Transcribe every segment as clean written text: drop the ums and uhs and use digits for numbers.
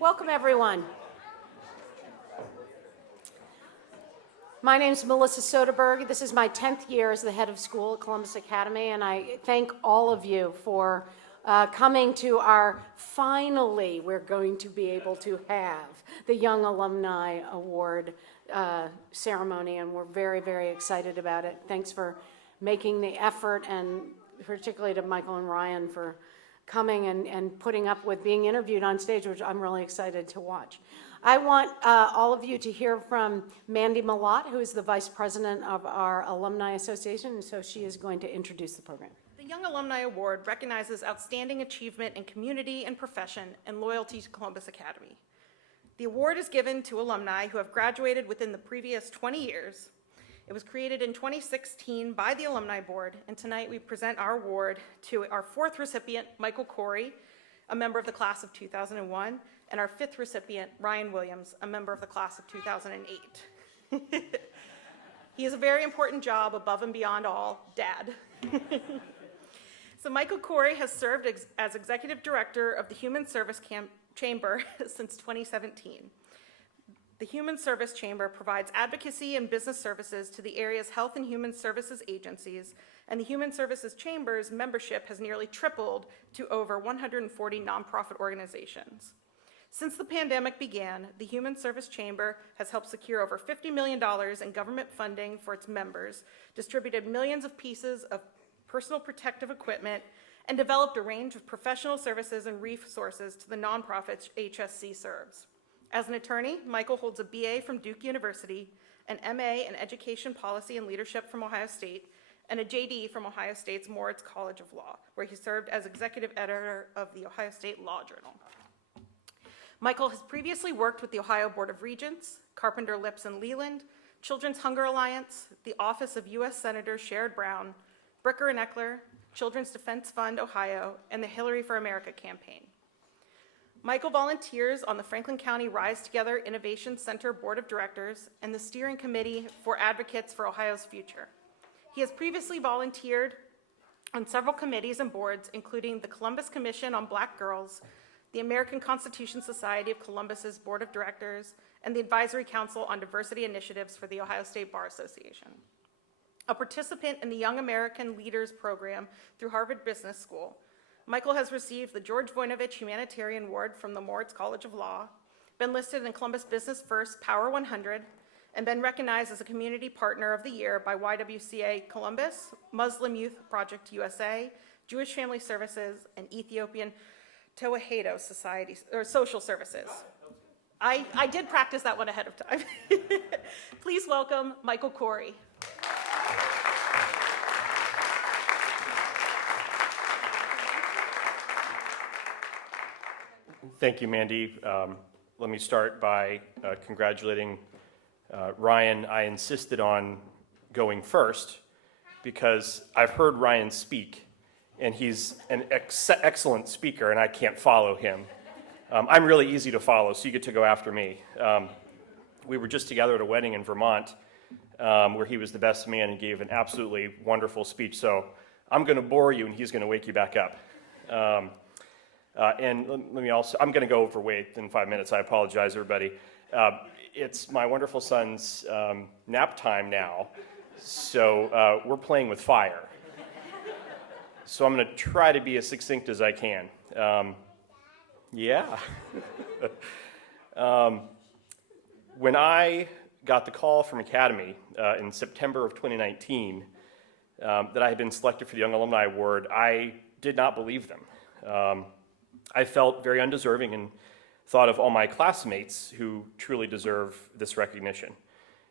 Welcome, everyone. My name is Melissa Soderberg. This is my 10th year as the head of school at Columbus Academy, and I thank all of you for coming to our, finally, we're going to be able to have the Young Alumni Award ceremony, and we're very, very excited about it. Thanks for making the effort, and particularly to Michael and Ryan for coming and putting up with being interviewed on stage, which I'm really excited to watch. I want all of you to hear from Mandy Mallot, who is the vice president of our Alumni Association, and so she is going to introduce the program. The Young Alumni Award recognizes outstanding achievement in community and profession and loyalty to Columbus Academy. The award is given to alumni who have graduated within the previous 20 years. It was created in 2016 by the Alumni Board, and tonight we present our award to our fourth recipient, Michael Corey, a member of the class of 2001, and our fifth recipient, Ryan Williams, a member of the class of 2008. He has a very important job above and beyond all, Dad. So Michael Corey has served as Executive Director of the Human Service Chamber since 2017. The Human Service Chamber provides advocacy and business services to the area's health and human services agencies, and the Human Services Chamber's membership has nearly tripled to over 140 nonprofit organizations. Since the pandemic began, the Human Service Chamber has helped secure over $50 million in government funding for its members, distributed millions of pieces of personal protective equipment, and developed a range of professional services and resources to the nonprofits HSC serves. As an attorney, Michael holds a BA from Duke University, an MA in Education Policy and Leadership from Ohio State, and a JD from Ohio State's Moritz College of Law, where he served as executive editor of the Ohio State Law Journal. Michael has previously worked with the Ohio Board of Regents, Carpenter Lips and Leland, Children's Hunger Alliance, the Office of U.S. Senator Sherrod Brown, Bricker and Eckler, Children's Defense Fund Ohio, and the Hillary for America campaign. Michael volunteers on the Franklin County Rise Together Innovation Center Board of Directors and the Steering Committee for Advocates for Ohio's Future. He has previously volunteered on several committees and boards, including the Columbus Commission on Black Girls, the American Constitution Society of Columbus's Board of Directors, and the Advisory Council on Diversity Initiatives for the Ohio State Bar Association. A participant in the Young American Leaders Program through Harvard Business School, Michael has received the George Voinovich Humanitarian Award from the Moritz College of Law, been listed in Columbus Business First Power 100, and been recognized as a Community Partner of the Year by YWCA Columbus, Muslim Youth Project USA, Jewish Family Services, and Ethiopian Tewahedo Society or Social Services. I did practice that one ahead of time. Please welcome Michael Corey. Thank you, Mandy. Let me start by congratulating Ryan. I insisted on going first because I've heard Ryan speak, and he's an excellent speaker, and I can't follow him. I'm really easy to follow, so you get to go after me. We were just together at a wedding in Vermont where he was the best man and gave an absolutely wonderful speech, so I'm going to bore you, and he's going to wake you back up. And let me also, I'm going to go overweight in 5 minutes. I apologize, everybody. It's my wonderful son's nap time now, so we're playing with fire. So I'm going to try to be as succinct as I can. When I got the call from Academy in September of 2019 that I had been selected for the Young Alumni Award, I did not believe them. I felt very undeserving and thought of all my classmates who truly deserve this recognition.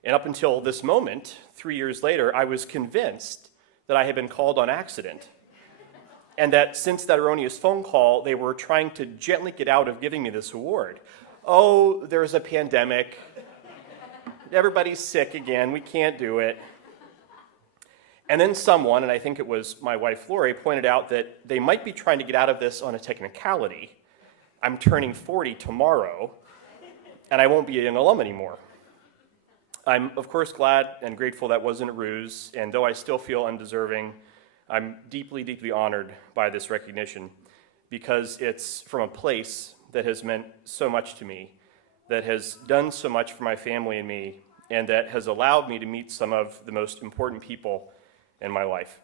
And up until this moment, 3 years later, I was convinced that I had been called on accident, and that since that erroneous phone call, they were trying to gently get out of giving me this award. Oh, there's a pandemic. Everybody's sick again. We can't do it. And then someone, and I think it was my wife Lori, pointed out that they might be trying to get out of this on a technicality. I'm turning 40 tomorrow, and I won't be a young alum anymore. I'm, of course, glad and grateful that wasn't a ruse, and though I still feel undeserving, I'm deeply, deeply honored by this recognition because it's from a place that has meant so much to me, that has done so much for my family and me, and that has allowed me to meet some of the most important people in my life.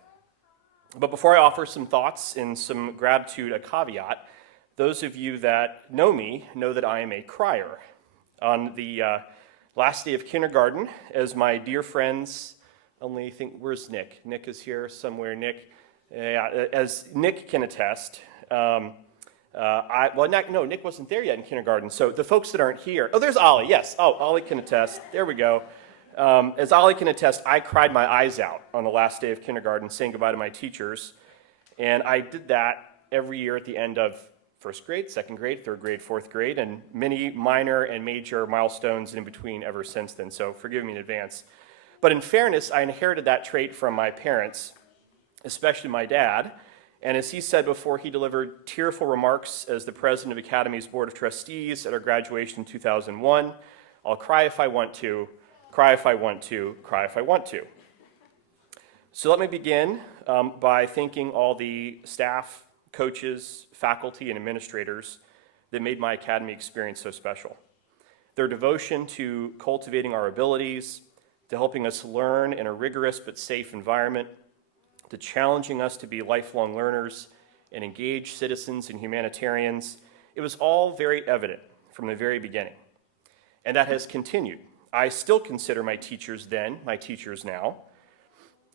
But before I offer some thoughts and some gratitude, a caveat, those of you that know me know that I am a crier. On the last day of kindergarten, as my dear friends, only think, where's Nick? Nick is here somewhere, Nick. As Nick can attest, Nick wasn't there yet in kindergarten, so the folks that aren't here, there's Ollie, yes, Ollie can attest, there we go. As Ollie can attest, I cried my eyes out on the last day of kindergarten, saying goodbye to my teachers, and I did that every year at the end of first grade, second grade, third grade, fourth grade, and many minor and major milestones in between ever since then, so forgive me in advance. But in fairness, I inherited that trait from my parents, especially my dad, and as he said before, he delivered tearful remarks as the president of Academy's Board of Trustees at our graduation in 2001, "I'll cry if I want to, cry if I want to, cry if I want to." So let me begin by thanking all the staff, coaches, faculty, and administrators that made my academy experience so special. Their devotion to cultivating our abilities, to helping us learn in a rigorous but safe environment, to challenging us to be lifelong learners and engaged citizens and humanitarians, it was all very evident from the very beginning. And that has continued. I still consider my teachers then my teachers now.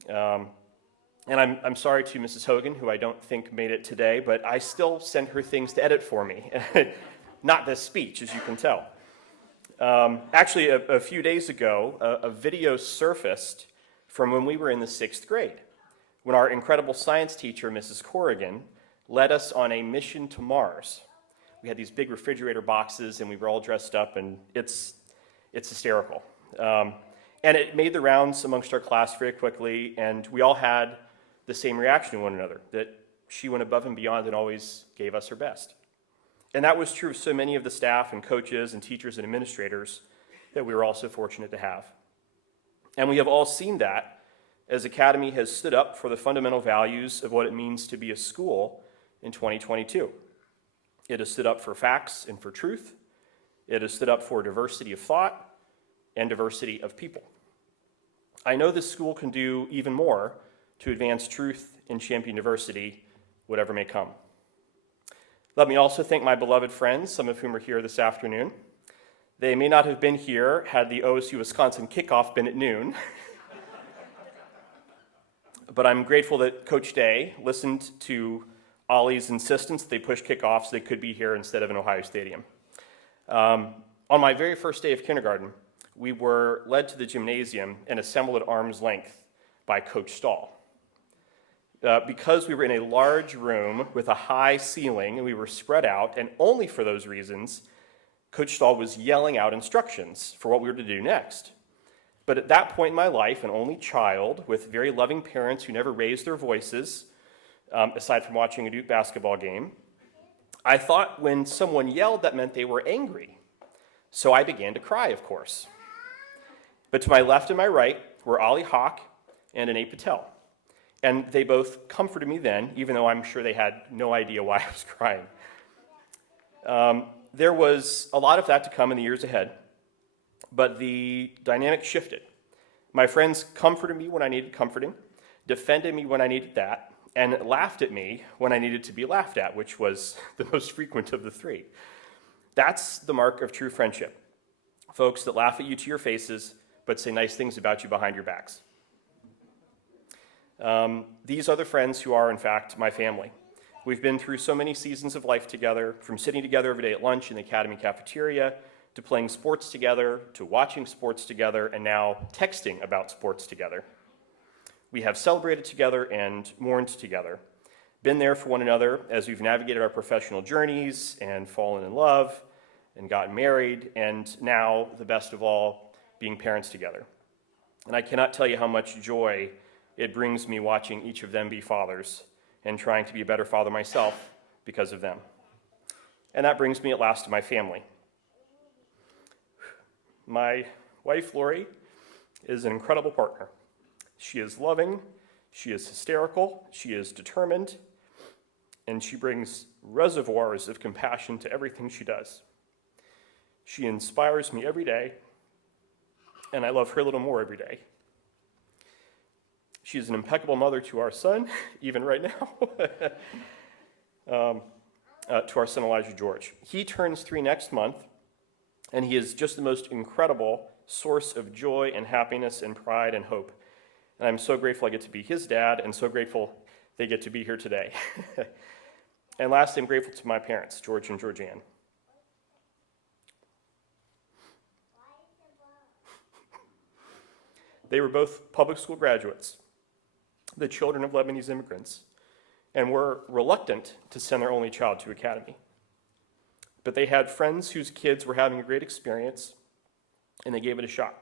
And I'm sorry to Mrs. Hogan, who I don't think made it today, but I still send her things to edit for me. Not this speech, as you can tell. Actually, a few days ago, a video surfaced from when we were in the 6th grade, when our incredible science teacher, Mrs. Corrigan, led us on a mission to Mars. We had these big refrigerator boxes, and we were all dressed up, and it's hysterical. And it made the rounds amongst our class very quickly, and we all had the same reaction to one another, that she went above and beyond and always gave us her best. And that was true of so many of the staff and coaches and teachers and administrators that we were also fortunate to have. And we have all seen that as Academy has stood up for the fundamental values of what it means to be a school in 2022. It has stood up for facts and for truth. It has stood up for diversity of thought and diversity of people. I know this school can do even more to advance truth and champion diversity, whatever may come. Let me also thank my beloved friends, some of whom are here this afternoon. They may not have been here had the OSU-Wisconsin kickoff been at noon. But I'm grateful that Coach Day listened to Ollie's insistence that they push kickoff so they could be here instead of in Ohio Stadium. On my very first day of kindergarten, we were led to the gymnasium and assembled at arm's length by Coach Stahl. Because we were in a large room with a high ceiling and we were spread out, and only for those reasons, Coach Stahl was yelling out instructions for what we were to do next. But at that point in my life, an only child with very loving parents who never raised their voices, aside from watching a Duke basketball game, I thought when someone yelled, that meant they were angry. So I began to cry, of course. But to my left and my right were Ollie Hawk and Anay Patel. And they both comforted me then, even though I'm sure they had no idea why I was crying. There was a lot of that to come in the years ahead, but the dynamic shifted. My friends comforted me when I needed comforting, defended me when I needed that, and laughed at me when I needed to be laughed at, which was the most frequent of the three. That's the mark of true friendship. Folks that laugh at you to your faces, but say nice things about you behind your backs. These are the friends who are, in fact, my family. We've been through so many seasons of life together, from sitting together every day at lunch in the Academy cafeteria, to playing sports together, to watching sports together, and now texting about sports together. We have celebrated together and mourned together, been there for one another as we've navigated our professional journeys and fallen in love and gotten married, and now, the best of all, being parents together. And I cannot tell you how much joy it brings me watching each of them be fathers and trying to be a better father myself because of them. And that brings me at last to my family. My wife, Lori, is an incredible partner. She is loving, she is hysterical, she is determined, and she brings reservoirs of compassion to everything she does. She inspires me every day, and I love her a little more every day. She's an impeccable mother to our son, even right now, to our son Elijah George. He turns 3 next month, and he is just the most incredible source of joy and happiness and pride and hope. And I'm so grateful I get to be his dad, and so grateful they get to be here today. And lastly, I'm grateful to my parents, George and Georgianne. They were both public school graduates, the children of Lebanese immigrants, and were reluctant to send their only child to academy. But they had friends whose kids were having a great experience, and they gave it a shot.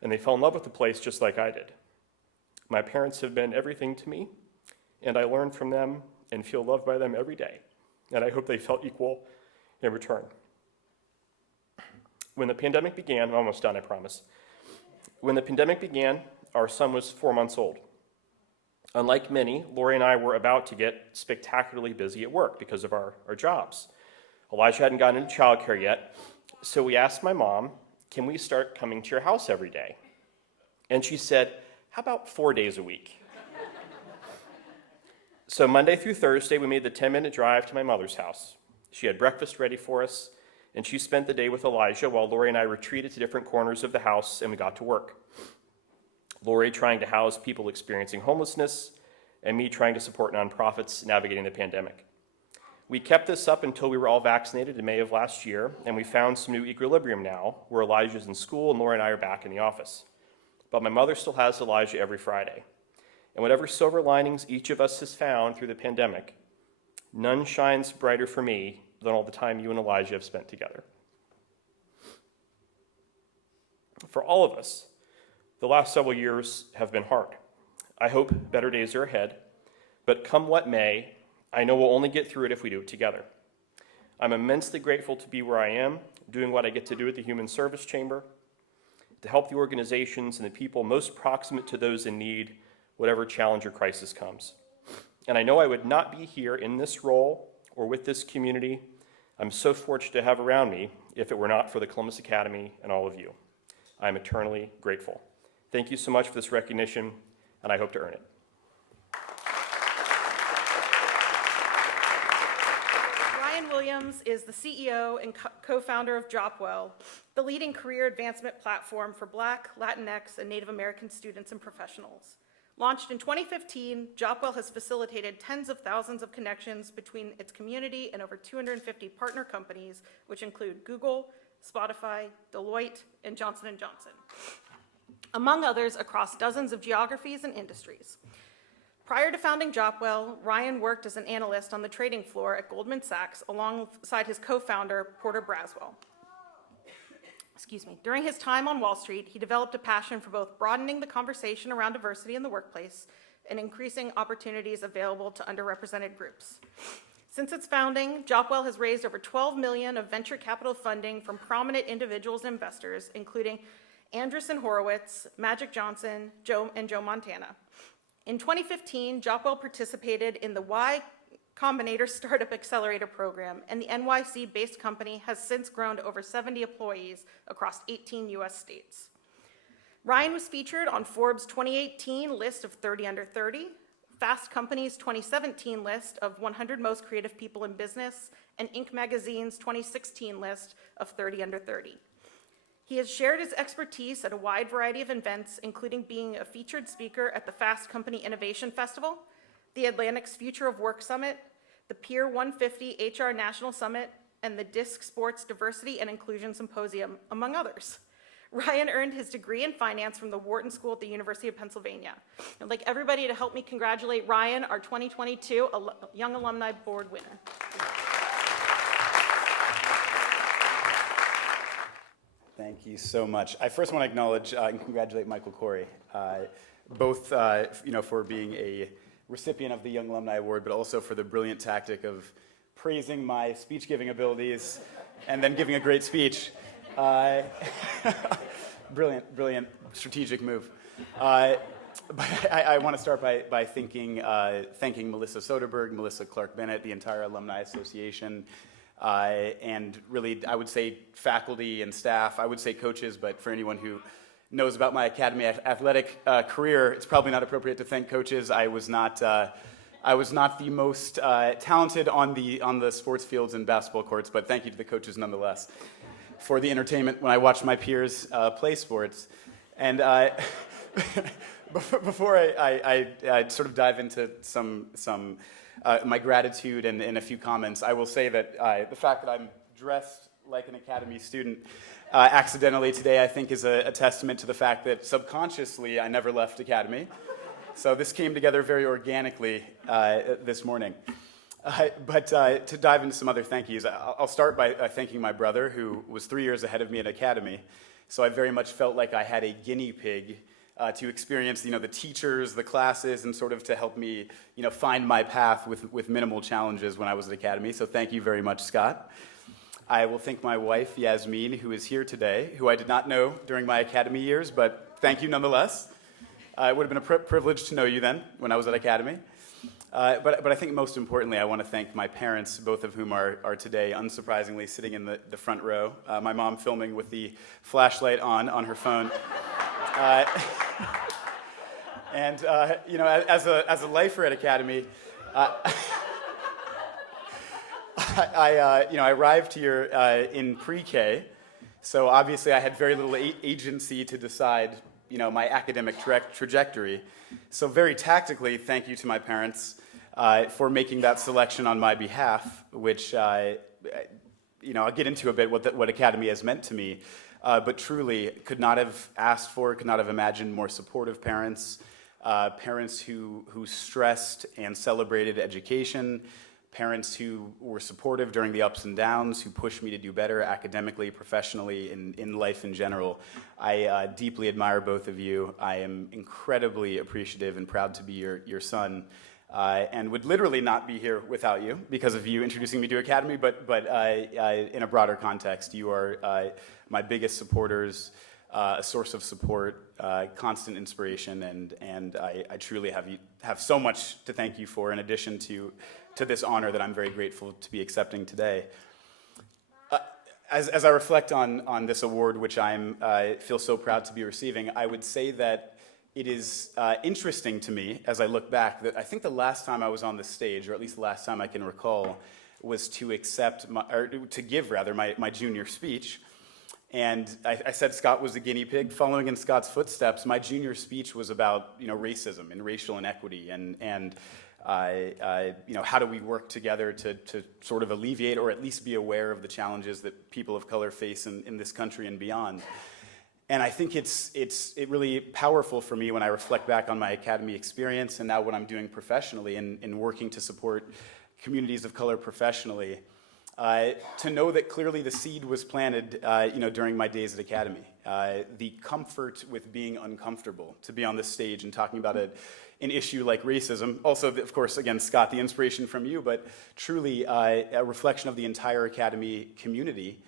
And they fell in love with the place just like I did. My parents have been everything to me, and I learn from them and feel loved by them every day. And I hope they felt equal in return. When the pandemic began, I'm almost done, I promise. When the pandemic began, our son was 4 months old. Unlike many, Lori and I were about to get spectacularly busy at work because of our jobs. Elijah hadn't gotten into childcare yet, so we asked my mom, can we start coming to your house every day? And she said, how about 4 days a week? So Monday through Thursday, we made the 10-minute drive to my mother's house. She had breakfast ready for us, and she spent the day with Elijah while Lori and I retreated to different corners of the house, and we got to work. Lori trying to house people experiencing homelessness, and me trying to support nonprofits navigating the pandemic. We kept this up until we were all vaccinated in May of last year, and we found some new equilibrium now, where Elijah's in school and Lori and I are back in the office. But my mother still has Elijah every Friday. And whatever silver linings each of us has found through the pandemic, none shines brighter for me than all the time you and Elijah have spent together. For all of us, the last several years have been hard. I hope better days are ahead, but come what may, I know we'll only get through it if we do it together. I'm immensely grateful to be where I am, doing what I get to do at the Human Service Chamber, to help the organizations and the people most proximate to those in need, whatever challenge or crisis comes. And I know I would not be here in this role or with this community I'm so fortunate to have around me if it were not for the Columbus Academy and all of you. I'm eternally grateful. Thank you so much for this recognition, and I hope to earn it. Ryan Williams is the CEO and co-founder of Jopwell, the leading career advancement platform for Black, Latinx, and Native American students and professionals. Launched in 2015, Jopwell has facilitated tens of thousands of connections between its community and over 250 partner companies, which include Google, Spotify, Deloitte, and Johnson & Johnson, among others across dozens of geographies and industries. Prior to founding Jopwell, Ryan worked as an analyst on the trading floor at Goldman Sachs alongside his co-founder, Porter Braswell. During his time on Wall Street, he developed a passion for both broadening the conversation around diversity in the workplace and increasing opportunities available to underrepresented groups. Since its founding, Jopwell has raised over $12 million of venture capital funding from prominent individuals and investors, including Andreessen Horowitz, Magic Johnson, and Joe Montana. In 2015, Jopwell participated in the Y Combinator Startup Accelerator Program, and the NYC-based company has since grown to over 70 employees across 18 US states. Ryan was featured on Forbes' 2018 list of 30 under 30, Fast Company's 2017 list of 100 most creative people in business, and Inc. magazine's 2016 list of 30 under 30. He has shared his expertise at a wide variety of events, including being a featured speaker at the Fast Company Innovation Festival, the Atlantic's Future of Work Summit, the Peer 150 HR National Summit, and the DISC Sports Diversity and Inclusion Symposium, among others. Ryan earned his degree in finance from the Wharton School at the University of Pennsylvania. I'd like everybody to help me congratulate Ryan, our 2022 Young Alumni Board winner. Thank you so much. I first want to acknowledge and congratulate Michael Corey, both for being a recipient of the Young Alumni Award, but also for the brilliant tactic of praising my speech-giving abilities and then giving a great speech. Brilliant strategic move. But I want to start by thanking Melissa Soderberg, Melissa Clark-Bennett, the entire Alumni Association, and really, I would say faculty and staff. I would say coaches, but for anyone who knows about my academy athletic career, it's probably not appropriate to thank coaches. I was not the most talented on the sports fields and basketball courts, but thank you to the coaches nonetheless for the entertainment when I watched my peers play sports. And before I sort of dive into some my gratitude and a few comments, I will say that the fact that I'm dressed like an academy student accidentally today, I think, is a testament to the fact that subconsciously I never left academy. So this came together very organically this morning. But to dive into some other thank yous, I'll start by thanking my brother, who was 3 years ahead of me at academy. So I very much felt like I had a guinea pig to experience, the teachers, the classes, and sort of to help me, find my path with minimal challenges when I was at academy. So thank you very much, Scott. I will thank my wife, Yasmin, who is here today, who I did not know during my academy years, but thank you nonetheless. It would have been a privilege to know you then when I was at academy. But I think most importantly, I want to thank my parents, both of whom are today, unsurprisingly, sitting in the front row. My mom filming with the flashlight on her phone. And as a lifer at academy, I arrived here in pre-K, so obviously I had very little agency to decide, my academic trajectory. So very tactically, thank you to my parents for making that selection on my behalf, which I'll get into a bit what academy has meant to me, but truly could not have asked for, could not have imagined more supportive parents, parents who stressed and celebrated education, parents who were supportive during the ups and downs, who pushed me to do better academically, professionally, in life in general. I deeply admire both of you. I am incredibly appreciative and proud to be your son, and would literally not be here without you because of you introducing me to Academy, but in a broader context, you are my biggest supporters, a source of support, constant inspiration, and I truly have so much to thank you for, in addition to this honor that I'm very grateful to be accepting today. As I reflect on this award, which I feel so proud to be receiving, I would say that it is interesting to me, as I look back, that I think the last time I was on this stage, or at least the last time I can recall, was to give my junior speech. And I said Scott was a guinea pig. Following in Scott's footsteps, my junior speech was about racism and racial inequity and how do we work together to sort of alleviate or at least be aware of the challenges that people of color face in this country and beyond. And I think it's really powerful for me when I reflect back on my academy experience and now what I'm doing professionally in working to support communities of color professionally. To know that clearly the seed was planted, during my days at academy. The comfort with being uncomfortable, to be on this stage and talking about an issue like racism. Also, of course, again, Scott, the inspiration from you, but truly a reflection of the entire academy community.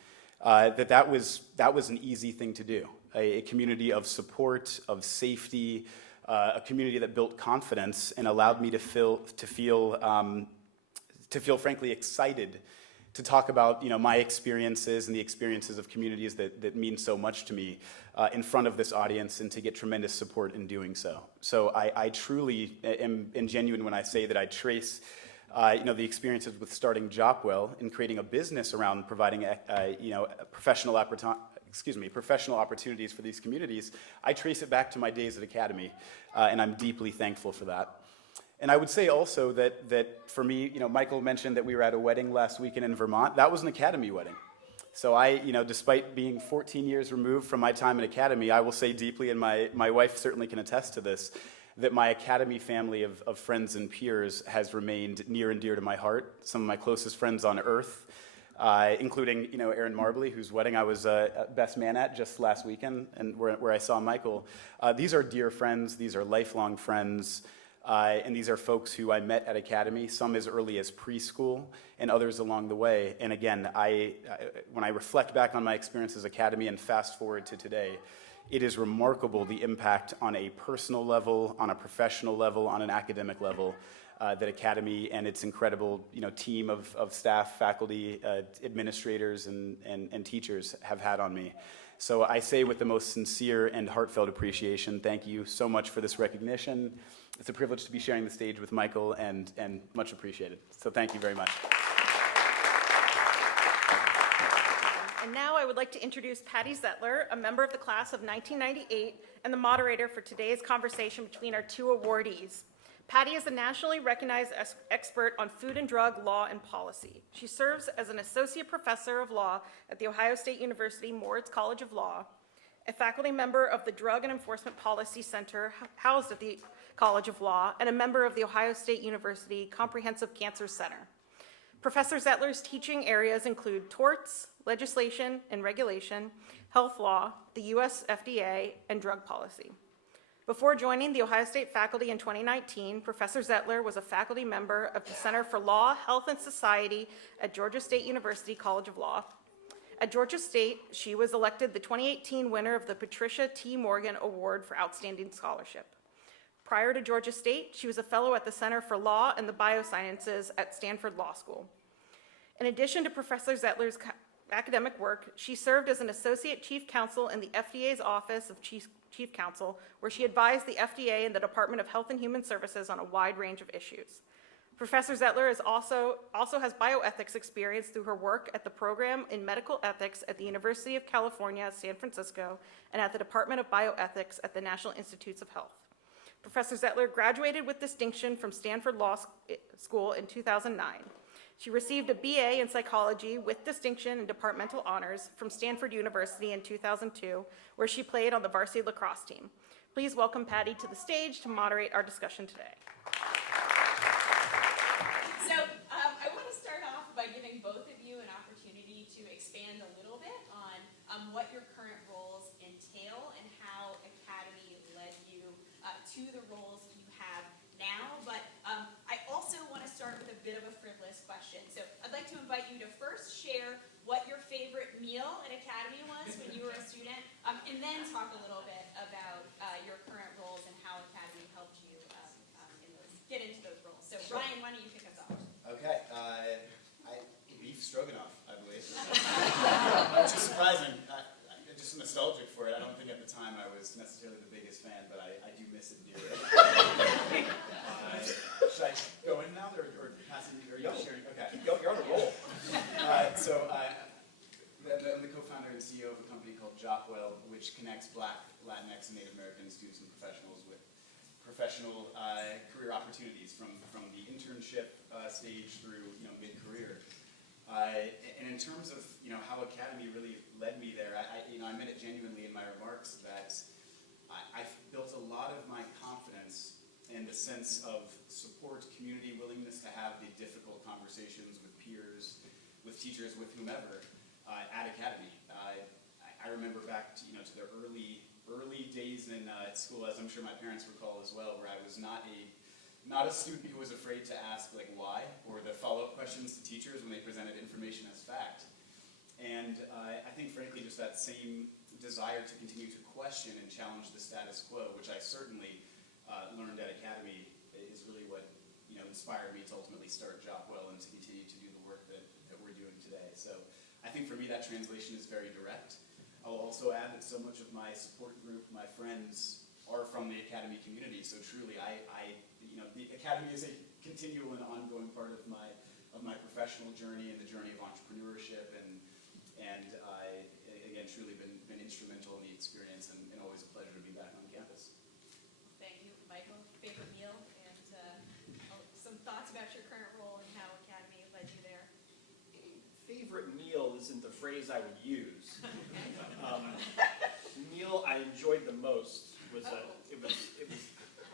That was an easy thing to do. A community of support, of safety, a community that built confidence and allowed me to feel frankly excited to talk about my experiences and the experiences of communities that mean so much to me in front of this audience, and to get tremendous support in doing so. So I truly am genuine when I say that I trace the experiences with starting Jopwell and creating a business around providing professional opportunities for these communities. I trace it back to my days at Academy, and I'm deeply thankful for that. And I would say also that for me, Michael mentioned that we were at a wedding last weekend in Vermont. That was an Academy wedding. So despite being 14 years removed from my time at Academy, I will say deeply, and my wife certainly can attest to this, that my Academy family of friends and peers has remained near and dear to my heart. Some of my closest friends on earth, including Aaron Marbley, whose wedding I was best man at just last weekend, and where I saw Michael. These are dear friends. These are lifelong friends. And these are folks who I met at Academy, some as early as preschool and others along the way. And again, when I reflect back on my experience as Academy and fast forward to today, it is remarkable the impact on a personal level, on a professional level, on an academic level that Academy and its incredible team of staff, faculty, administrators, and teachers have had on me. So I say with the most sincere and heartfelt appreciation, thank you so much for this recognition. It's a privilege to be sharing the stage with Michael, and much appreciated. So thank you very much. And now I would like to introduce Patti Zettler, a member of the class of 1998 and the moderator for today's conversation between our two awardees. Patti is a nationally recognized expert on food and drug law and policy. She serves as an associate professor of law at The Ohio State University Moritz College of Law, a faculty member of the Drug and Enforcement Policy Center housed at the College of Law, and a member of the Ohio State University Comprehensive Cancer Center. Professor Zettler's teaching areas include torts, legislation and regulation, health law, the U.S. FDA, and drug policy. Before joining the Ohio State faculty in 2019, Professor Zettler was a faculty member of the Center for Law, Health, and Society at Georgia State University College of Law. At Georgia State, she was elected the 2018 winner of the Patricia T. Morgan Award for Outstanding Scholarship. Prior to Georgia State, she was a fellow at the Center for Law and the Biosciences at Stanford Law School. In addition to Professor Zettler's academic work, she served as an associate chief counsel in the FDA's Office of Chief Counsel, where she advised the FDA and the Department of Health and Human Services on a wide range of issues. Professor Zettler also has bioethics experience through her work at the Program in Medical Ethics at the University of California, San Francisco, and at the Department of Bioethics at the National Institutes of Health. Professor Zettler graduated with distinction from Stanford Law School in 2009. She received a BA in psychology with distinction and departmental honors from Stanford University in 2002, where she played on the varsity lacrosse team. Please welcome Patti to the stage to moderate our discussion today. So I want to start off by giving both of you an opportunity to expand a little bit on what your current roles entail and how Academy led you to the roles you have now. But I also want to start with a bit of a frivolous question. So I'd like to invite you to first share what your favorite meal at Academy was when you were a student, and then talk a little bit about your current roles and how Academy helped you get into those roles. So Ryan, why don't you kick us off? Okay. Beef stroganoff, I believe. Which is surprising. I'm just nostalgic for it. I don't think at the time I was necessarily the biggest fan, but I do miss it dearly. Should I go in now, or pass it? Or are you sharing? Okay. You're on the roll. So I'm the co-founder and CEO of a company called Jockwell, which connects Black, Latinx, and Native American students and professionals with professional career opportunities from the internship stage through mid-career. And in terms of how Academy really led me there, I meant it genuinely in my remarks that I built a lot of my confidence in the sense of support, community, willingness to have the difficult conversations with peers, with teachers, with whomever at Academy. I remember back to the early days in school, as I'm sure my parents recall as well, where I was not a student who was afraid to ask why, or the follow-up questions to teachers when they presented information as fact. And I think frankly just that same desire to continue to question and challenge the status quo, which I certainly learned at Academy, is really what inspired me to ultimately start Jockwell and to continue to do the work that we're doing today. So I think for me that translation is very direct. I'll also add that so much of my support group, my friends, are from the Academy community. So truly, the Academy is a continual and ongoing part of my professional journey and the journey of entrepreneurship, and again, truly been instrumental in the experience, and always a pleasure to be back on campus. Thank you, Michael. Favorite meal and some thoughts about your current role and how Academy led you there. Favorite meal isn't the phrase I would use. Meal I enjoyed the most was it was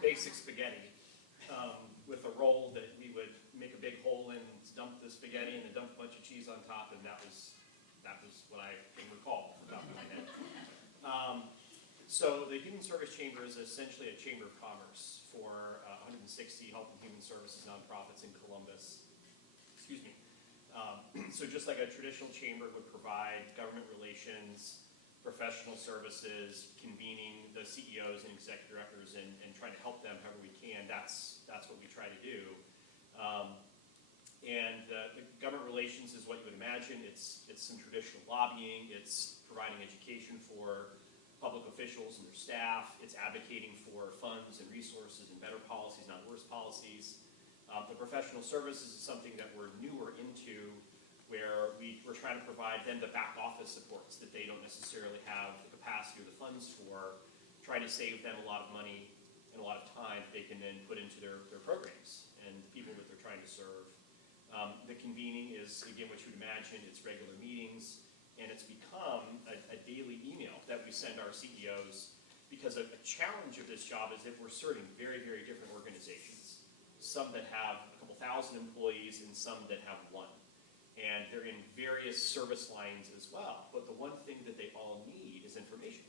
basic spaghetti with a roll that we would make a big hole in, dump the spaghetti, and then dump a bunch of cheese on top, and that was what I can recall off the top of my head. So the Human Service Chamber is essentially a chamber of commerce for 160 health and human services nonprofits in Columbus. Excuse me. So just like a traditional chamber would provide government relations, professional services, convening the CEOs and executive directors and trying to help them however we can. That's what we try to do. And the government relations is what you would imagine. It's some traditional lobbying. It's providing education for public officials and their staff. It's advocating for funds and resources and better policies, not worse policies. The professional services is something that we're newer into, where we're trying to provide them the back office supports that they don't necessarily have the capacity or the funds for, trying to save them a lot of money and a lot of time that they can then put into their programs and the people that they're trying to serve. The convening is, again, what you would imagine. It's regular meetings, and it's become a daily email that we send our CEOs, because a challenge of this job is that we're serving very, very different organizations. Some that have a couple thousand employees and some that have one. And they're in various service lines as well. But the one thing that they all need is information.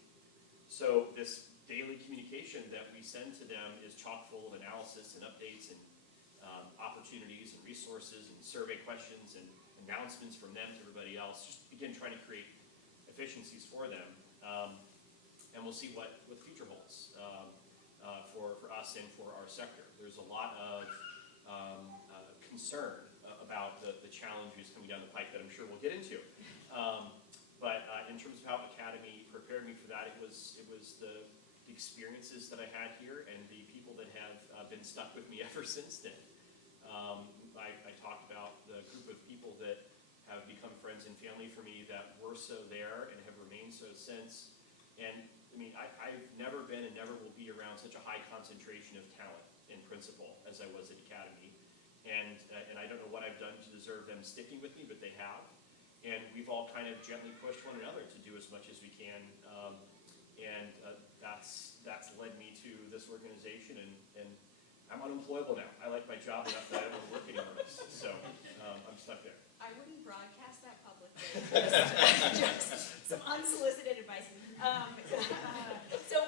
So this daily communication that we send to them is chock full of analysis and updates and opportunities and resources and survey questions and announcements from them to everybody else. Just begin trying to create efficiencies for them. And we'll see what the future holds for us and for our sector. There's a lot of concern about the challenges coming down the pike that I'm sure we'll get into. But in terms of how Academy prepared me for that, it was the experiences that I had here and the people that have been stuck with me ever since then. I talked about the group of people that have become friends and family for me that were so there and have remained so since. And I mean, I've never been and never will be around such a high concentration of talent and principle as I was at Academy. And I don't know what I've done to deserve them sticking with me, but they have. And we've all kind of gently pushed one another to do as much as we can. That's led me to this organization, and I'm unemployable now. I like my job enough that I don't want to work anymore. So I'm stuck there. I wouldn't broadcast that publicly. Just some unsolicited advice. So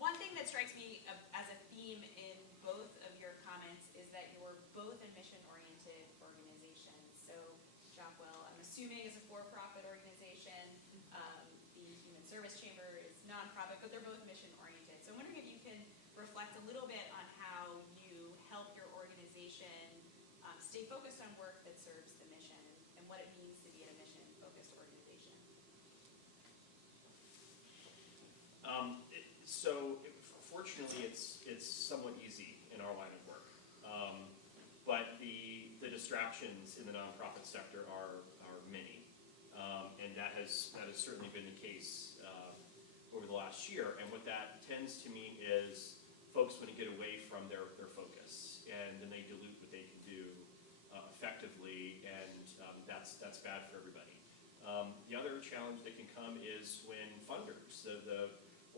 one thing that strikes me as a theme in both of your comments is that you're both a mission-oriented organization. So job well, I'm assuming is a for-profit organization. The Human Service Chamber is nonprofit, but they're both mission-oriented. So I'm wondering if you can reflect a little bit on how you help your organization stay focused on work that serves the mission and what it means to be a mission-focused organization. Fortunately, it's somewhat easy in our line of work. But the distractions in the nonprofit sector are many. And that has certainly been the case over the last year. And what that tends to mean is folks want to get away from their focus, and then they dilute what they can do effectively, and that's bad for everybody. The other challenge that can come is when funders, the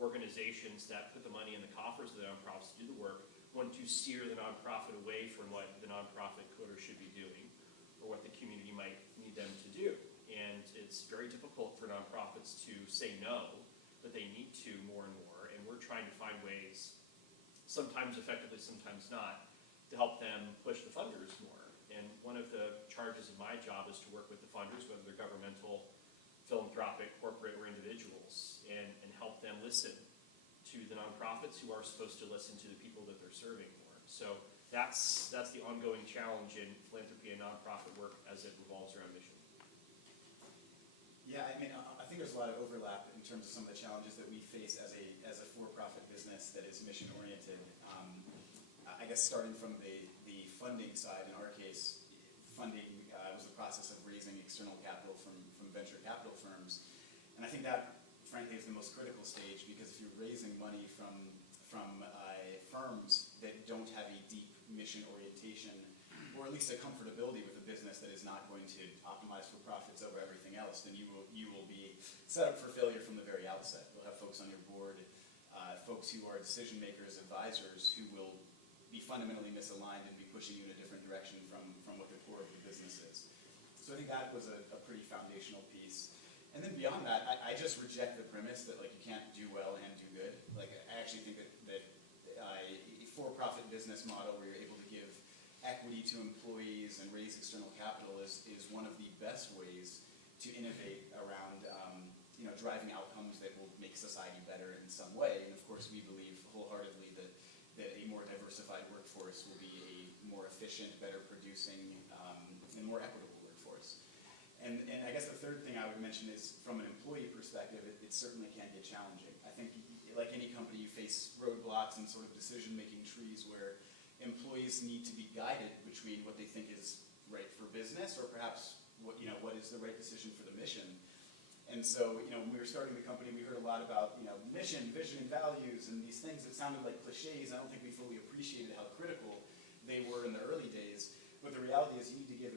organizations that put the money in the coffers of the nonprofits to do the work, want to steer the nonprofit away from what the nonprofit could or should be doing, or what the community might need them to do. And it's very difficult for nonprofits to say no, but they need to more and more, and we're trying to find ways, sometimes effectively, sometimes not, to help them push the funders more. And one of the charges of my job is to work with the funders, whether they're governmental, philanthropic, corporate, or individuals, and help them listen to the nonprofits who are supposed to listen to the people that they're serving more. So that's the ongoing challenge in philanthropy and nonprofit work as it revolves around mission. Yeah, I mean, I think there's a lot of overlap in terms of some of the challenges that we face as a for-profit business that is mission-oriented. I guess starting from the funding side, in our case, funding was the process of raising external capital from venture capital firms. And I think that, frankly, is the most critical stage, because if you're raising money from firms that don't have a deep mission orientation, or at least a comfortability with a business that is not going to optimize for profits over everything else, then you will be set up for failure from the very outset. You'll have folks on your board, folks who are decision makers, advisors, who will be fundamentally misaligned and be pushing you in a different direction from what the core of the business is. So I think that was a pretty foundational piece. And then beyond that, I just reject the premise that like you can't do well and do good. Like I actually think that a for-profit business model where you're able to give equity to employees and raise external capital is one of the best ways to innovate around driving outcomes society better in some way. And of course, we believe wholeheartedly that a more diversified workforce will be a more efficient, better producing, and more equitable workforce. And I guess the third thing I would mention is, from an employee perspective, it certainly can get challenging. I think, like any company, you face roadblocks and sort of decision-making trees where employees need to be guided between what they think is right for business, or perhaps what is the right decision for the mission. And so, when we were starting the company, we heard a lot about, mission, vision, and values, and these things that sounded like cliches. I don't think we fully appreciated how critical they were in the early days. But the reality is, you need to give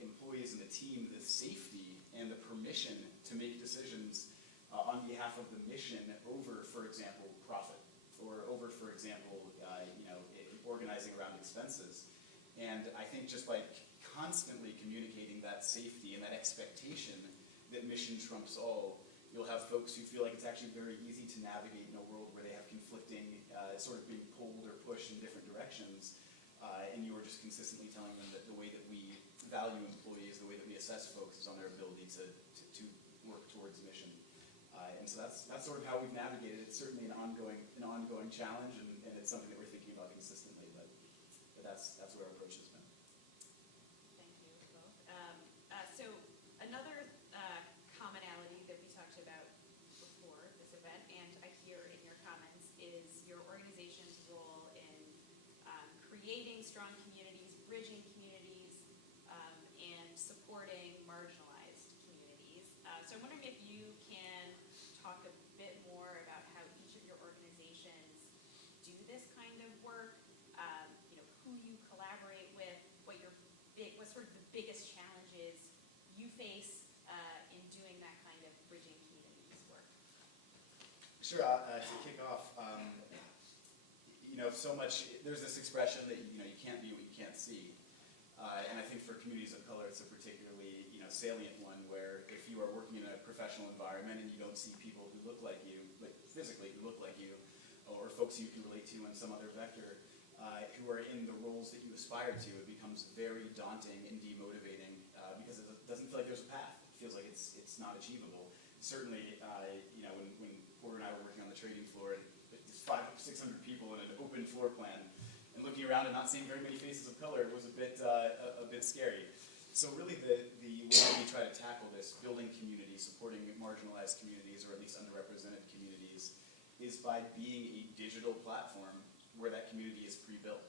employees and the team the safety and the permission to make decisions on behalf of the mission over, for example, profit, or over, for example, organizing around expenses. And I think just by constantly communicating that safety and that expectation that mission trumps all, you'll have folks who feel like it's actually very easy to navigate in a world where they have conflicting, sort of being pulled or pushed in different directions. And you are just consistently telling them that the way that we value employees, the way that we assess folks, is on their ability to work towards mission. And so that's sort of how we've navigated. It's certainly an ongoing challenge, and it's something that we're thinking about consistently. But that's where our approach has been. Thank you both. So another commonality that we talked about before this event, and I hear in your comments, is your organization's role in creating strong communities, bridging communities, and supporting marginalized communities. So I'm wondering if you can talk a bit more about how each of your organizations do this kind of work, who you collaborate with, what sort of the biggest challenges you face in doing that kind of bridging communities work. Sure. To kick off, so much, there's this expression that you can't be what you can't see. And I think for communities of color, it's a particularly salient one, where if you are working in a professional environment and you don't see people who look like you, like physically who look like you, or folks you can relate to in some other vector, who are in the roles that you aspire to, it becomes very daunting and demotivating, because it doesn't feel like there's a path. It feels like it's not achievable. Certainly, when Porter and I were working on the trading floor, and there's 500-600 people in an open floor plan, and looking around and not seeing very many faces of color was a bit scary. So really the way we try to tackle this, building communities, supporting marginalized communities, or at least underrepresented communities, is by being a digital platform where that community is pre-built.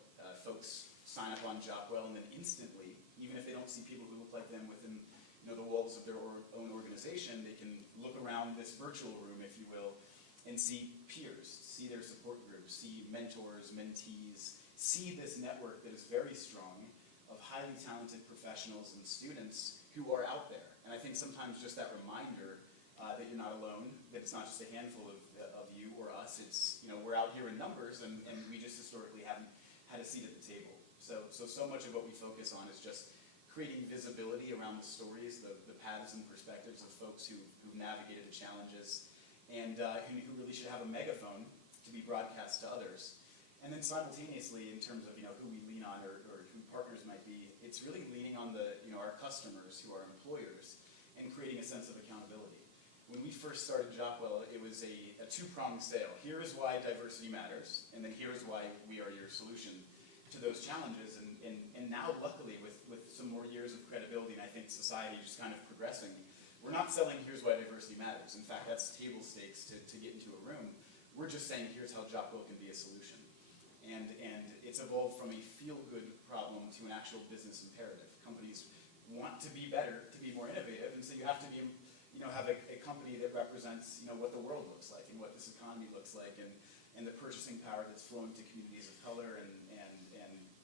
Folks sign up on Jockwell, and then instantly, even if they don't see people who look like them within the walls of their own organization, they can look around this virtual room, if you will, and see peers, see their support groups, see mentors, mentees, see this network that is very strong of highly talented professionals and students who are out there. And I think sometimes just that reminder that you're not alone, that it's not just a handful of you or us, it's, we're out here in numbers, and we just historically haven't had a seat at the table. So much of what we focus on is just creating visibility around the stories, the paths and perspectives of folks who've navigated the challenges, and who really should have a megaphone to be broadcast to others. And then simultaneously, in terms of who we lean on, or who partners might be, it's really leaning on our customers, who are employers, and creating a sense of accountability. When we first started Jockwell, it was a two-pronged sale. Here is why diversity matters, and then here is why we are your solution to those challenges. And now, luckily, with some more years of credibility, and I think society just kind of progressing, we're not selling here's why diversity matters. In fact, that's table stakes to get into a room. We're just saying here's how Jockwell can be a solution. And it's evolved from a feel-good problem to an actual business imperative. Companies want to be better, to be more innovative, and so you have to be, have a company that represents, what the world looks like and what this economy looks like, and the purchasing power that's flowing to communities of color, and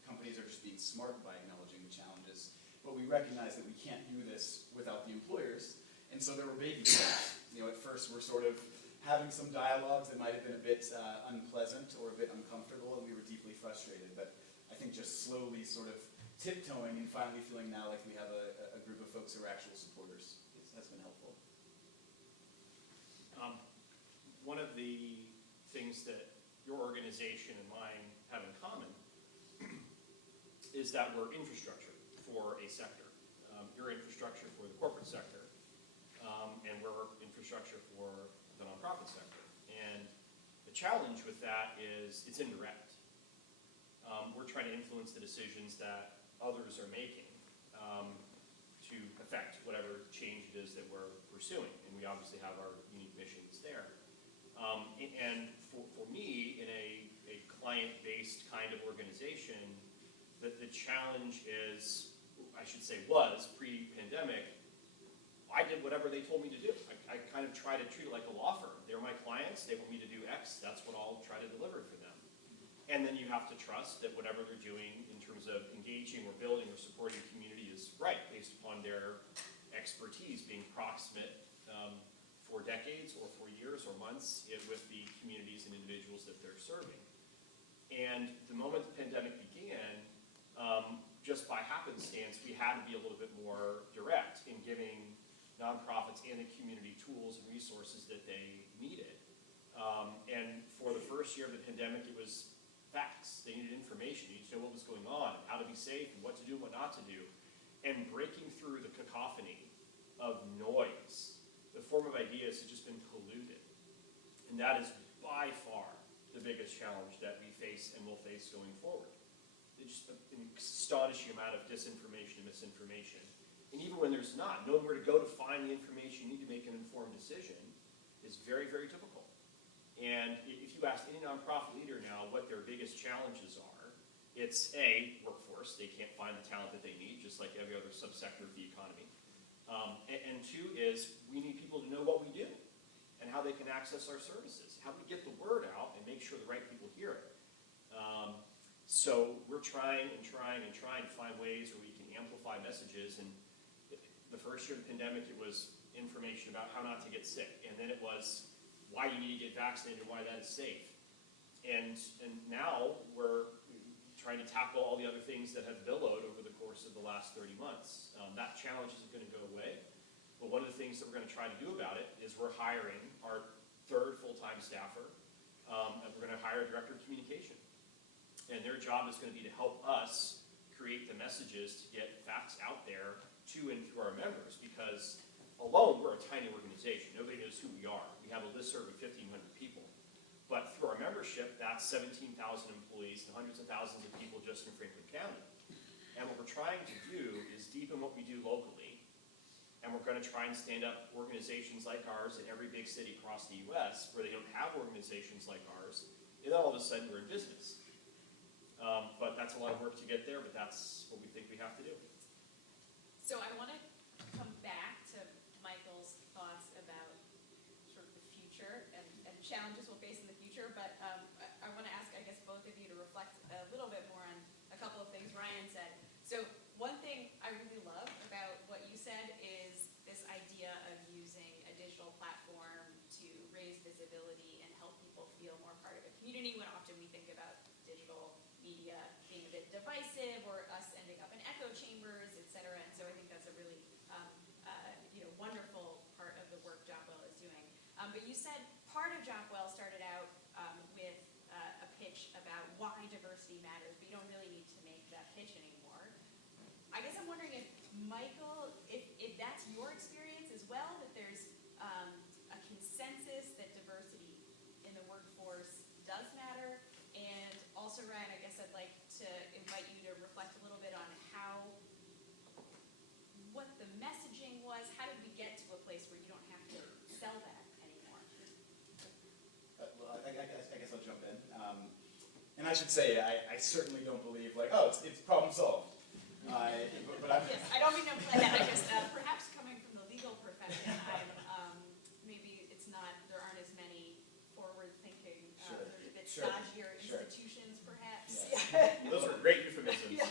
companies are just being smart by acknowledging the challenges. But we recognize that we can't do this without the employers, and so there were baby steps. At first we're sort of having some dialogues that might have been a bit unpleasant or a bit uncomfortable, and we were deeply frustrated. But I think just slowly sort of tiptoeing and finally feeling now like we have a group of folks who are actual supporters has been helpful. One of the things that your organization and mine have in common is that we're infrastructure for a sector. You're infrastructure for the corporate sector, and we're infrastructure for the nonprofit sector. The challenge with that is it's indirect. We're trying to influence the decisions that others are making to affect whatever change it is that we're pursuing. And we obviously have our unique missions there. And for me, in a client-based kind of organization, the challenge is, I should say was, pre-pandemic, I did whatever they told me to do. I kind of try to treat it like a law firm. They're my clients, they want me to do X, that's what I'll try to deliver for them. And then you have to trust that whatever they're doing in terms of engaging or building or supporting a community is right, based upon their expertise being proximate for decades or for years or months with the communities and individuals that they're serving. And the moment the pandemic began, just by happenstance, we had to be a little bit more direct in giving nonprofits and the community tools and resources that they needed. And for the first year of the pandemic, it was facts. They needed information. They needed to know what was going on, how to be safe, and what to do and what not to do. And breaking through the cacophony of noise, the form of ideas has just been polluted. And that is by far the biggest challenge that we face and will face going forward. It's just an astonishing amount of disinformation and misinformation. And even when there's not, knowing where to go to find the information you need to make an informed decision is very, very difficult. And if you ask any nonprofit leader now what their biggest challenges are, it's A, workforce. They can't find the talent that they need, just like every other subsector of the economy. And two is we need people to know what we do and how they can access our services. How do we get the word out and make sure the right people hear it? So we're trying and trying and trying to find ways where we can amplify messages. And the first year of the pandemic, it was information about how not to get sick. And then it was why you need to get vaccinated and why that is safe. And now we're trying to tackle all the other things that have billowed over the course of the last 30 months. That challenge isn't going to go away. But one of the things that we're going to try to do about it is we're hiring our third full-time staffer, and we're going to hire a director of communication. And their job is going to be to help us create the messages to get facts out there to and through our members, because alone we're a tiny organization. Nobody knows who we are. We have a listserv of 1,500 people. But through our membership, that's 17,000 employees and hundreds of thousands of people just in Franklin County. And what we're trying to do is deepen what we do locally. And we're going to try and stand up organizations like ours in every big city across the U.S. where they don't have organizations like ours. And then all of a sudden we're in business. But that's a lot of work to get there, but that's what we think we have to do. So I want to come back to Michael's thoughts about sort of the future and challenges we'll face in the future, but I want to ask, I guess, both of you to reflect a little bit more on a couple of things Ryan said. So one thing I really love about what you said is this idea of using a digital platform to raise visibility and help people feel more part of a community, when often we think about digital media being a bit divisive or us ending up in echo chambers, et cetera. And so I think that's a really wonderful part of the work Jopwell is doing. But you said part of Jopwell started out with a pitch about why diversity matters, but you don't really need to make that pitch anymore. I guess I'm wondering if, Michael, if that's your experience as well, that there's a consensus that diversity in the workforce does matter. And also, Ryan, I guess I'd like to invite you to reflect a little bit on what the messaging was. How did we get to a place where you don't have to sell that anymore? Well, I guess I'll jump in. And I should say, I certainly don't believe, like, oh, it's problem solved. But I'm, Yes, I don't mean to imply that. I just, perhaps coming from the legal profession, maybe it's not, there aren't as many forward-thinking, Sure, a bit sure, stodgier sure. institutions, perhaps. Yeah. Those are great euphemisms.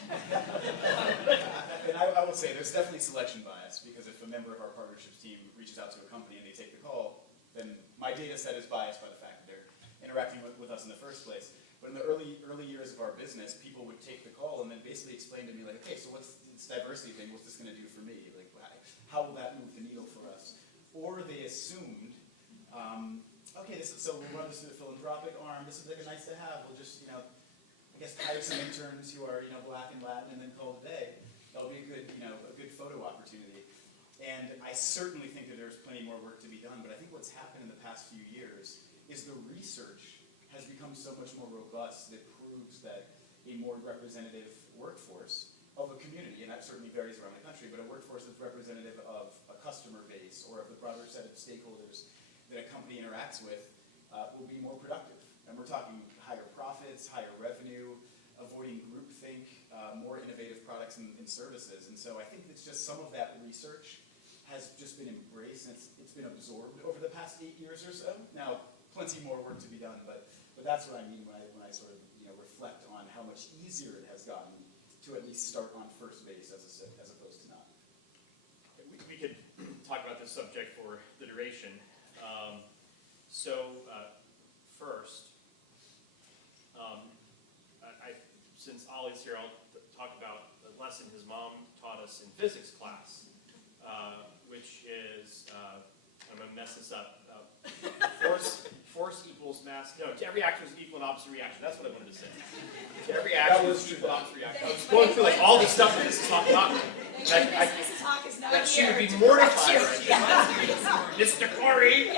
And I will say there's definitely selection bias, because if a member of our partnerships team reaches out to a company and they take the call, then my data set is biased by the fact that they're interacting with us in the first place. But in the early years of our business, people would take the call and then basically explain to me, like, okay, so what's this diversity thing? What's this going to do for me? Like, how will that move the needle for us? Or they assumed, okay, so we'll run this through the philanthropic arm. This is like a nice to have. We'll just, I guess hire some interns who are, Black and Latin, and then call it a day. That'll be a good photo opportunity. And I certainly think that there's plenty more work to be done. But I think what's happened in the past few years is the research so much more robust that proves that a more representative workforce of a community, and that certainly varies around the country, but a workforce that's representative of a customer base or of the broader set of stakeholders that a company interacts with will be more productive. And we're talking higher profits, higher revenue, avoiding groupthink, more innovative products and services. And so I think it's just some of that research has just been embraced, and it's been absorbed over the past 8 years or so. Now, plenty more work to be done, but that's what I mean when I sort of reflect on how much easier it has gotten to at least start on first base as opposed to not. We could talk about this subject for the duration. First, since Ollie's here, I'll talk about a lesson his mom taught us in physics class, which is, I'm going to mess this up, force equals mass, no, to every action is equal and opposite reaction. That's what I wanted to say. To every action is equal and opposite reaction. I was going through like all the stuff that this is talking about. Mrs. Hawk is not That she here would be to mortified correct right you. now. Mr. Corey!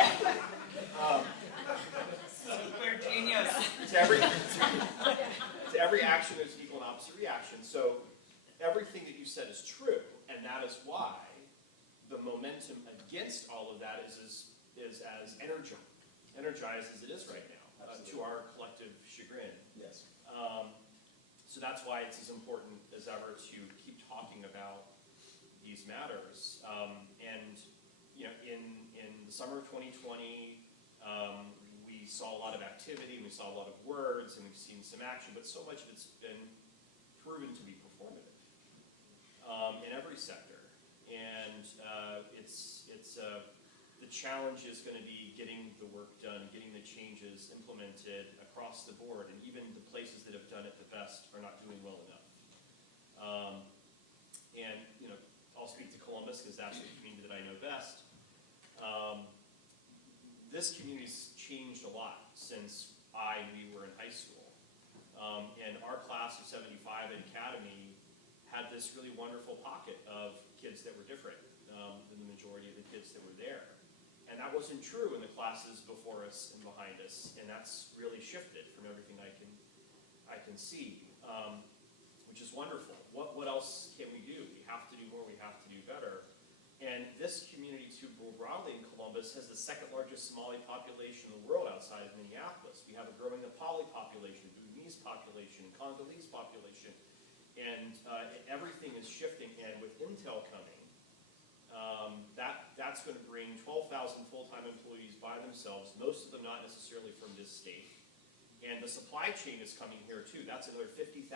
We're genius. To every action, there's equal and opposite reaction. So everything that you said is true, and that is why the momentum against all of that is as energized as it is right now, to our collective chagrin. Yes. So that's why it's as important as ever to keep talking about these matters. In the summer of 2020, we saw a lot of activity, and we saw a lot of words, and we've seen some action, but so much of it's been proven to be performative in every sector. And the challenge is going to be getting the work done, getting the changes implemented across the board, and even the places that have done it the best are not doing well enough. I'll speak to Columbus because that's the community that I know best. This community's changed a lot since we were in high school. And our class of 75 at Academy had this really wonderful pocket of kids that were different than the majority of the kids that were there. And that wasn't true in the classes before us and behind us, and that's really shifted from everything I can see, which is wonderful. What else can we do? We have to do more, we have to do better. And this community, too, more broadly in Columbus, has the second largest Somali population in the world outside of Minneapolis. We have a growing Nepali population, Bhutanese population, Congolese population, and everything is shifting. And with Intel coming, that's going to bring 12,000 full-time employees by themselves, most of them not necessarily from this state. And the supply chain is coming here, too. That's another 50,000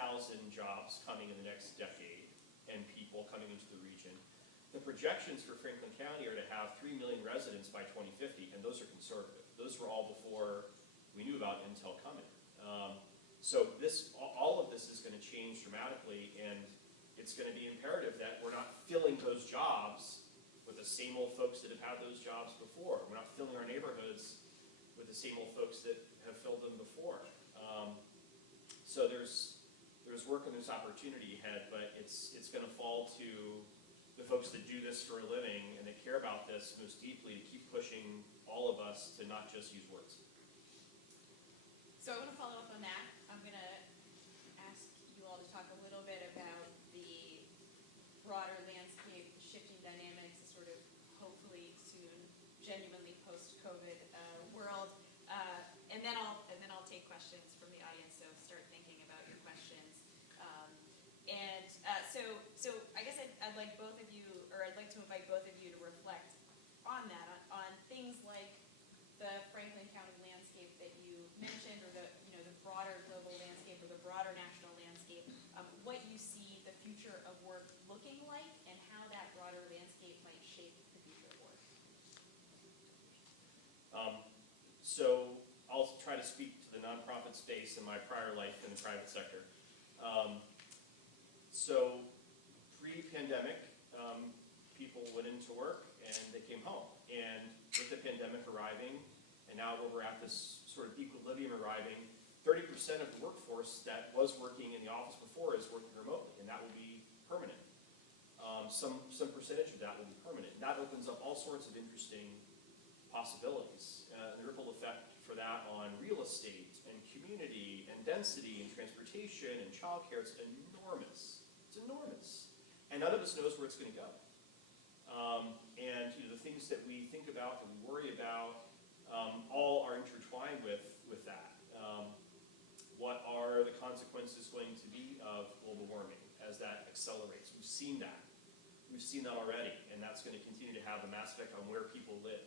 jobs coming in the next decade, and people coming into the region. The projections for Franklin County are to have 3 million residents by 2050, and those are conservative. Those were all before we knew about Intel coming. So all of this is going to change dramatically, and it's going to be imperative that we're not filling those jobs with the same old folks that have had those jobs before. We're not filling our neighborhoods with the same old folks that have filled them before. So there's work and there's opportunity ahead, but it's going to fall to the folks that do this for a living and that care about this most deeply to keep pushing all of us to not just use words. So I want to follow up on that. I'm going to ask you all to talk a little bit about the broader landscape, shifting dynamics, sort of hopefully soon, genuinely post-COVID world, and then I'll take questions from the audience. So start thinking about your questions. So I guess I'd like both of you, or I'd like to invite both of you to reflect on that, on things like the Franklin County landscape that you mentioned, or the broader global landscape or the broader national landscape, what you see the future of work looking like, and how that broader landscape might shape the future of work. So I'll try to speak to the nonprofit space in my prior life in the private sector. So pre-pandemic, people went into work and they came home. And with the pandemic arriving, and now where we're at this sort of equilibrium arriving, 30% of the workforce that was working in the office before is working remotely, and that will be permanent. Some percentage of that will be permanent. And that opens up all sorts of interesting possibilities. The ripple effect for that on real estate and community and density and transportation and childcare. It's enormous. It's enormous. And none of us knows where it's going to go. And the things that we think about, that we worry about, all are intertwined with that. What are the consequences going to be of global warming as that accelerates? We've seen that. We've seen that already, and that's going to continue to have a mass effect on where people live.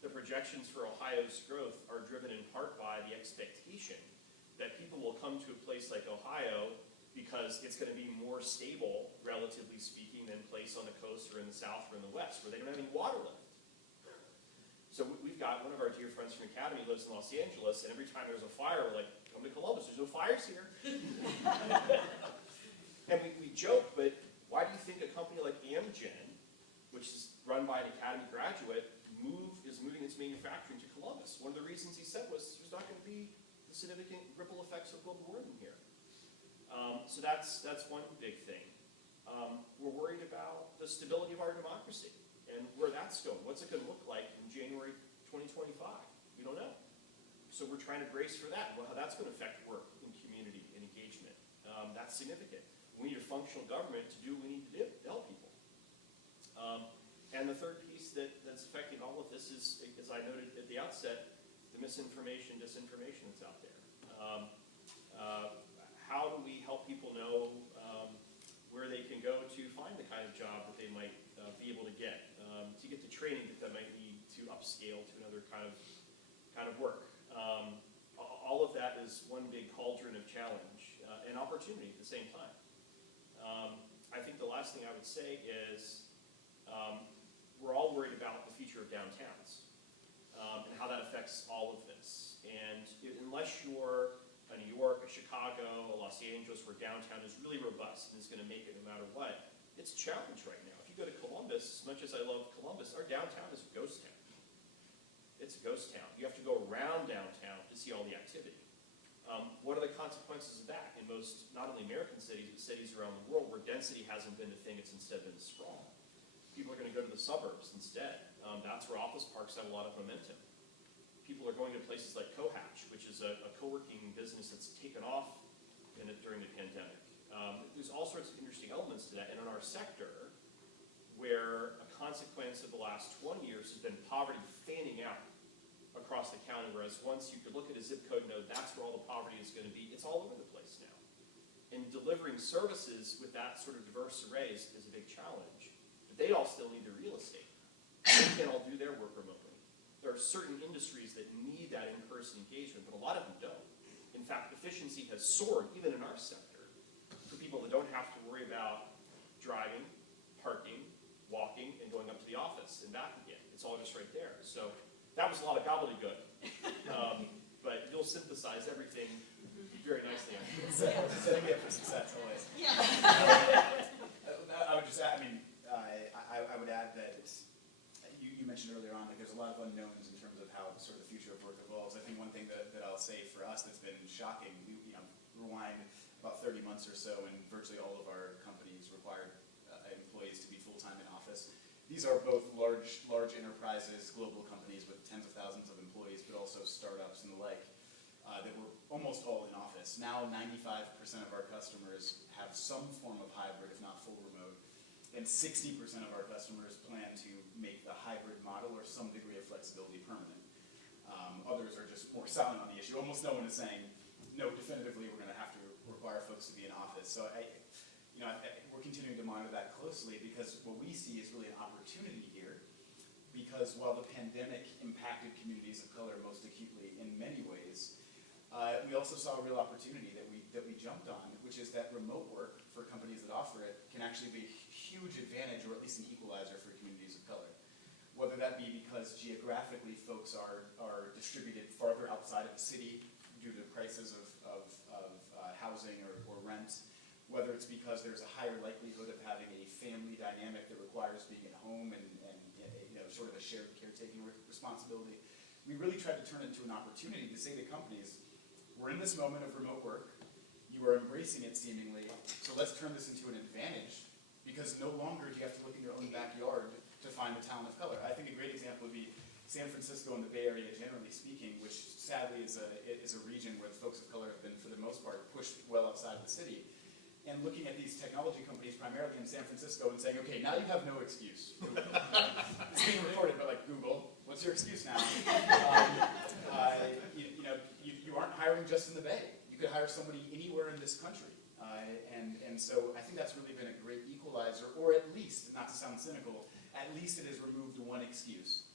The projections for Ohio's growth are driven in part by the expectation that people will come to a place like Ohio because it's going to be more stable, relatively speaking, than a place on the coast or in the south or in the west, where they don't have any water left. So we've got one of our dear friends from Academy lives in Los Angeles, and every time there's a fire, we're like, come to Columbus, there's no fires here. And we joke, but why do you think a company like Amgen, which is run by an Academy graduate, is moving its manufacturing to Columbus? One of the reasons he said was there's not going to be the significant ripple effects of global warming here. So that's one big thing. We're worried about the stability of our democracy and where that's going. What's it going to look like in January 2025? We don't know. So we're trying to brace for that, and how that's going to affect work and community and engagement. That's significant. We need a functional government to do what we need to do to help people. And the third piece that's affecting all of this is, as I noted at the outset, the misinformation, disinformation that's out there. How do we help people know where they can go to find the kind of job that they might be able to get the training that they might need to upscale to another kind of work? All of that is one big cauldron of challenge and opportunity at the same time. I think the last thing I would say is we're all worried about the future of downtowns and how that affects all of this. And unless you're a New York, a Chicago, a Los Angeles, where downtown is really robust and is going to make it no matter what, it's a challenge right now. If you go to Columbus, as much as I love Columbus, our downtown is a ghost town. It's a ghost town. You have to go around downtown to see all the activity. What are the consequences of that in most, not only American cities, but cities around the world where density hasn't been a thing, it's instead been sprawl? People are going to go to the suburbs instead. That's where office parks have a lot of momentum. People are going to places like Cohatch, which is a co-working business that's taken off during the pandemic. There's all sorts of interesting elements to that. And in our sector, where a consequence of the last 20 years has been poverty fanning out across the county, whereas once you could look at a zip code node, that's where all the poverty is going to be. It's all over the place now. And delivering services with that sort of diverse array is a big challenge. But they all still need the real estate. They can't all do their work remotely. There are certain industries that need that in-person engagement, but a lot of them don't. In fact, efficiency has soared, even in our sector, for people that don't have to worry about driving, parking, walking, and going up to the office and back again. It's all just right there. So that was a lot of gobbledygook. But you'll synthesize everything very nicely. Setting me up for success, always. Yeah. I would just add, I would add that you mentioned earlier on that there's a lot of unknowns in terms of how sort of the future of work evolves. I think one thing that I'll say for us that's been shocking, rewind about 30 months or so, and virtually all of our companies required employees to be full-time in office. These are both large enterprises, global companies with tens of thousands of employees, but also startups and the like, that were almost all in office. Now 95% of our customers have some form of hybrid, if not full remote, and 60% of our customers plan to make the hybrid model or some degree of flexibility permanent. Others are just more silent on the issue. Almost no one is saying, no, definitively we're going to have to require folks to be in office. So we're continuing to monitor that closely because what we see is really an opportunity here, because while the pandemic impacted communities of color most acutely in many ways, we also saw a real opportunity that we jumped on, which is that remote work for companies that offer it can actually be a huge advantage, or at least an equalizer for communities of color. Whether that be because geographically folks are distributed farther outside of the city due to prices of housing or rent, whether it's because there's a higher likelihood of having a family dynamic that requires being at home and sort of a shared caretaking responsibility. We really tried to turn it into an opportunity to say to companies, we're in this moment of remote work, you are embracing it seemingly, so let's turn this into an advantage, because no longer do you have to look in your own backyard to find a talent of color. I think a great example would be San Francisco and the Bay Area, generally speaking, which sadly is a region where the folks of color have been, for the most part, pushed well outside of the city. And looking at these technology companies, primarily in San Francisco, and saying, okay, now you have no excuse. It's being recorded, but like, Google, what's your excuse now? You aren't hiring just in the Bay. You could hire somebody anywhere in this country. And so I think that's really been a great equalizer, or at least, not to sound cynical, at least it has removed one excuse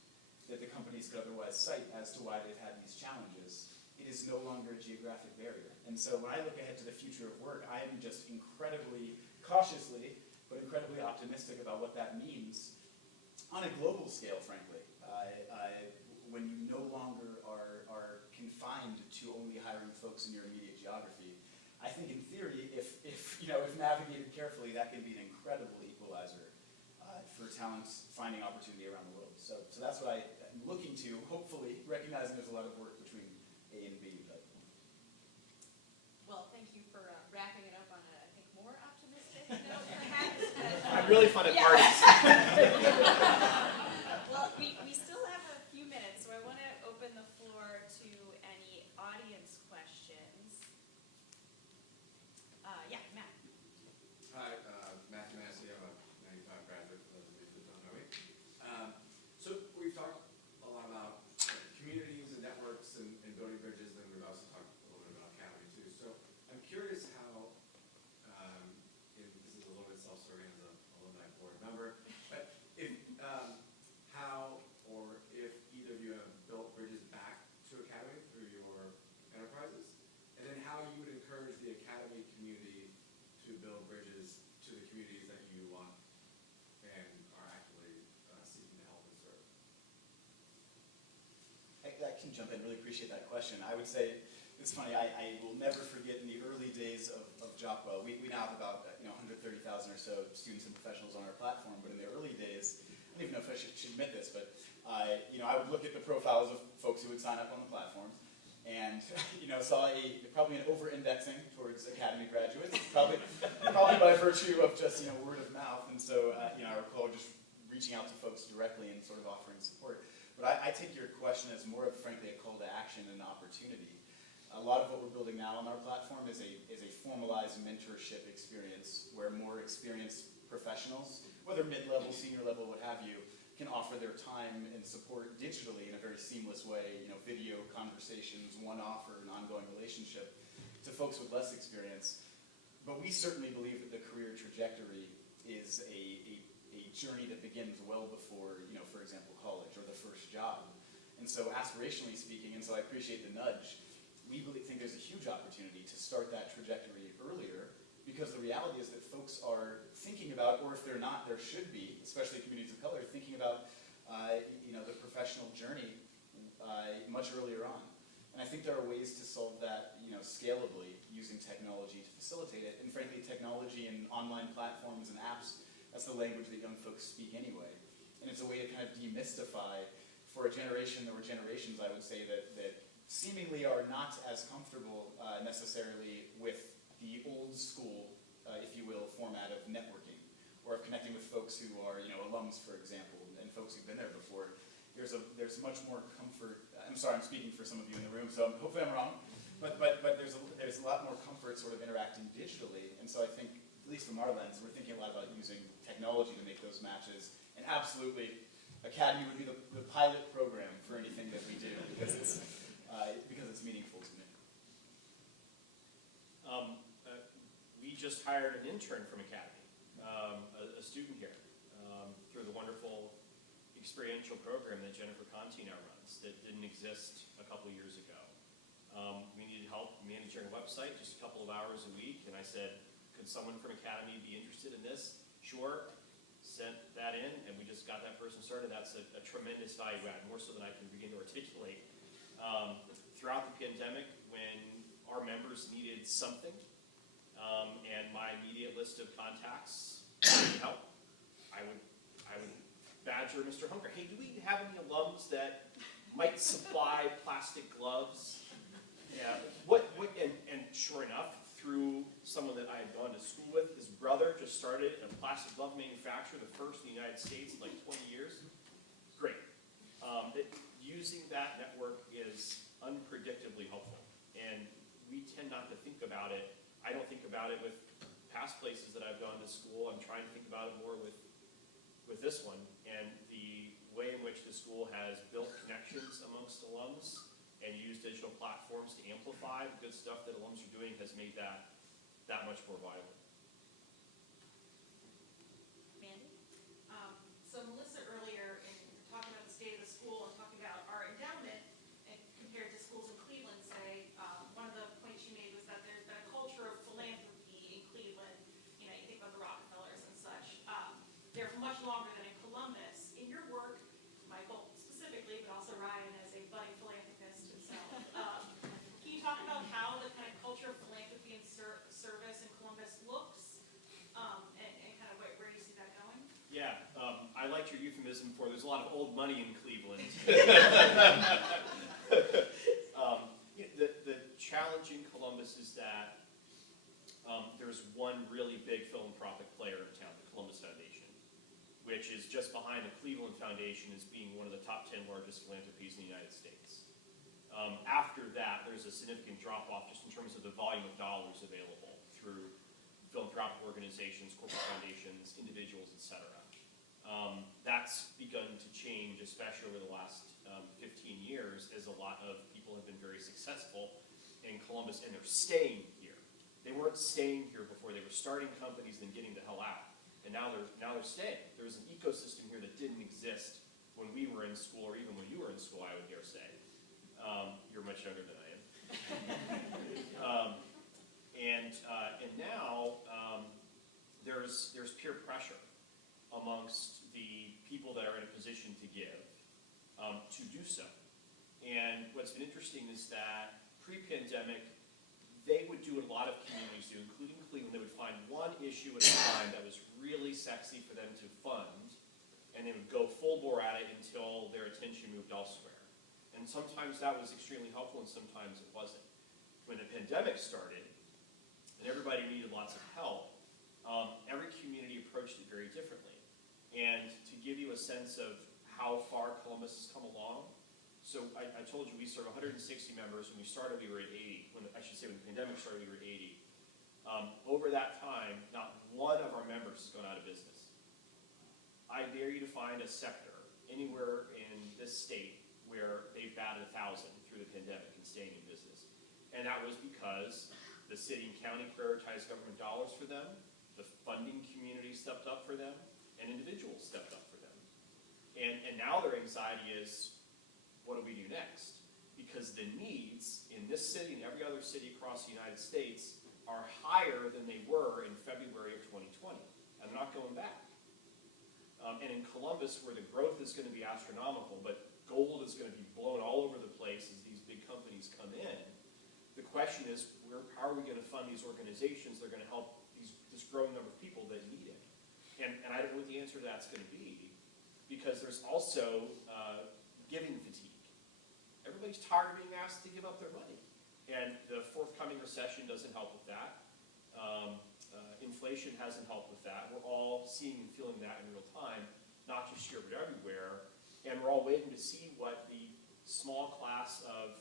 that the companies could otherwise cite as to why they've had these challenges. It is no longer a geographic barrier. And so when I look ahead to the future of work, I am just incredibly, cautiously, but incredibly optimistic about what that means on a global scale, frankly. When you no longer are confined to only hiring folks in your immediate geography, I think in theory, if navigated carefully, that can be an incredible equalizer for talent finding opportunity around the world. So that's what I'm looking to, hopefully, recognizing there's a lot of work between A and B. But. Well, thank you for wrapping it up on a, I think, more optimistic note, perhaps. I'm really fun at Yeah. parties. Well, we still have a few minutes, so I want to open the floor to any audience questions. Yeah, Matt. Hi, Matthew Massey. I'm a 95 graduate, for those of you who don't know me. So we've talked a lot about communities and networks and building bridges, and we've also talked a little bit about Academy too. So I'm curious how, this is a little bit self-serving as an alumni board member, but if, how or if either of you have built bridges back to Academy through your enterprises, and then how you would encourage the Academy community to build bridges to the communities that you want and are actively seeking to help and serve. I can jump in. Really appreciate that question. I would say, it's funny, I will never forget in the early days of Jopwell, we now have about 130,000 or so students and professionals on our platform, but in the early days, I don't even know if I should admit this, but I would look at the profiles of folks who would sign up on the platform, and saw probably an over-indexing towards Academy graduates, probably by virtue of just word of mouth. And so I recall just reaching out to folks directly and sort of offering support. But I take your question as more of, frankly, a call to action and an opportunity. A lot of what we're building now on our platform is a formalized mentorship experience where more experienced professionals, whether mid-level, senior level, what have you, can offer their time and support digitally in a very seamless way, video conversations, one-off or an ongoing relationship to folks with less experience. But we certainly believe that the career trajectory is a journey that begins well before, for example, college or the first job. And so aspirationally speaking, and so I appreciate the nudge, we think there's a huge opportunity to start that trajectory earlier, because the reality is that folks are thinking about, or if they're not, there should be, especially communities of color, thinking about the professional journey much earlier on. And I think there are ways to solve that scalably using technology to facilitate it. And frankly, technology and online platforms and apps, that's the language that young folks speak anyway. And it's a way to kind of demystify for a generation or generations, I would say, that seemingly are not as comfortable necessarily with the old school, if you will, format of networking, or of connecting with folks who are, alums, for example, and folks who've been there before. There's much more comfort. I'm sorry, I'm speaking for some of you in the room, so hopefully I'm wrong. But there's a lot more comfort sort of interacting digitally, and so I think, at least from our lens, we're thinking a lot about using technology to make those matches. And absolutely, Academy would be the pilot program for anything that we do, because it's meaningful to me. We just hired an intern from Academy, a student here, through the wonderful experiential program that Jennifer Conti now runs that didn't exist a couple years ago. We needed help managing a website, just a couple of hours a week, and I said, could someone from Academy be interested in this? Sure. Sent that in, and we just got that person started. That's a tremendous value add, more so than I can begin to articulate. Throughout the pandemic, when our members needed something, and my immediate list of contacts needed help, I would badger Mr. Hunker. Hey, do we have any alums that might supply plastic gloves? Yeah. And sure enough, through someone that I had gone to school with, his brother just started a plastic glove manufacturer, the first in the United States in like 20 years. Great. Using that network is unpredictable. think about it. I don't think about it with past places that I've gone to school. I'm trying to think about it more with this one, and the way in which the school has built connections amongst alums and used digital platforms to amplify the good stuff that alums are doing has made that much more viable. Mandy? So Melissa earlier, in talking about the state of the school and talking about our endowment, and compared to schools in Cleveland, say, one of the points she made was that there's been a culture of philanthropy in Cleveland. You know, you think about the Rockefellers and such. They're much longer than in Columbus. In your work, Michael specifically, but also Ryan as a budding philanthropist himself, can you talk about how the kind of culture of philanthropy and service in Columbus looks, and kind of where you see that going? Yeah, I liked your euphemism for there's a lot of old money in Cleveland. The challenge in Columbus is that there's one really big philanthropic player in town, the Columbus Foundation, which is just behind the Cleveland Foundation as being one of the top 10 largest philanthropies in the United States. After that, there's a significant drop-off just in terms of the volume of dollars available through philanthropic organizations, corporate foundations, individuals, etc. That's begun to change, especially over the last 15 years, as a lot of people have been very successful in Columbus, and they're staying here. They weren't staying here before. They were starting companies and getting the hell out, and now they're staying. There's an ecosystem here that didn't exist when we were in school, or even when you were in school, I would dare say. You're much younger than I am. And now there's peer pressure amongst the people that are in a position to give to do so. And what's been interesting is that pre-pandemic, they would do what a lot of communities do, including Cleveland. They would find one issue at a time that was really sexy for them to fund, and they would go full bore at it until their attention moved elsewhere. And sometimes that was extremely helpful, and sometimes it wasn't. When the pandemic started, and everybody needed lots of help, every community approached it very differently. And to give you a sense of how far Columbus has come along, so I told you we serve 160 members. When we started, we were at 80. When the pandemic started, we were at 80. Over that time, not one of our members has gone out of business. I dare you to find a sector anywhere in this state where they've batted 1,000 through the pandemic and staying in business. And that was because the city and county prioritized government dollars for them, the funding community stepped up for them, and individuals stepped up for them. And now their anxiety is, what do we do next? Because the needs in this city and every other city across the United States are higher than they were in February of 2020, and they're not going back. And in Columbus, where the growth is going to be astronomical, but gold is going to be blown all over the place as these big companies come in, the question is, how are we going to fund these organizations that are going to help this growing number of people that need it? And I don't know what the answer to that's going to be, because there's also giving fatigue. Everybody's tired of being asked to give up their money. And the forthcoming recession doesn't help with that. Inflation hasn't helped with that. We're all seeing and feeling that in real time, not just here but everywhere. And we're all waiting to see what the small class of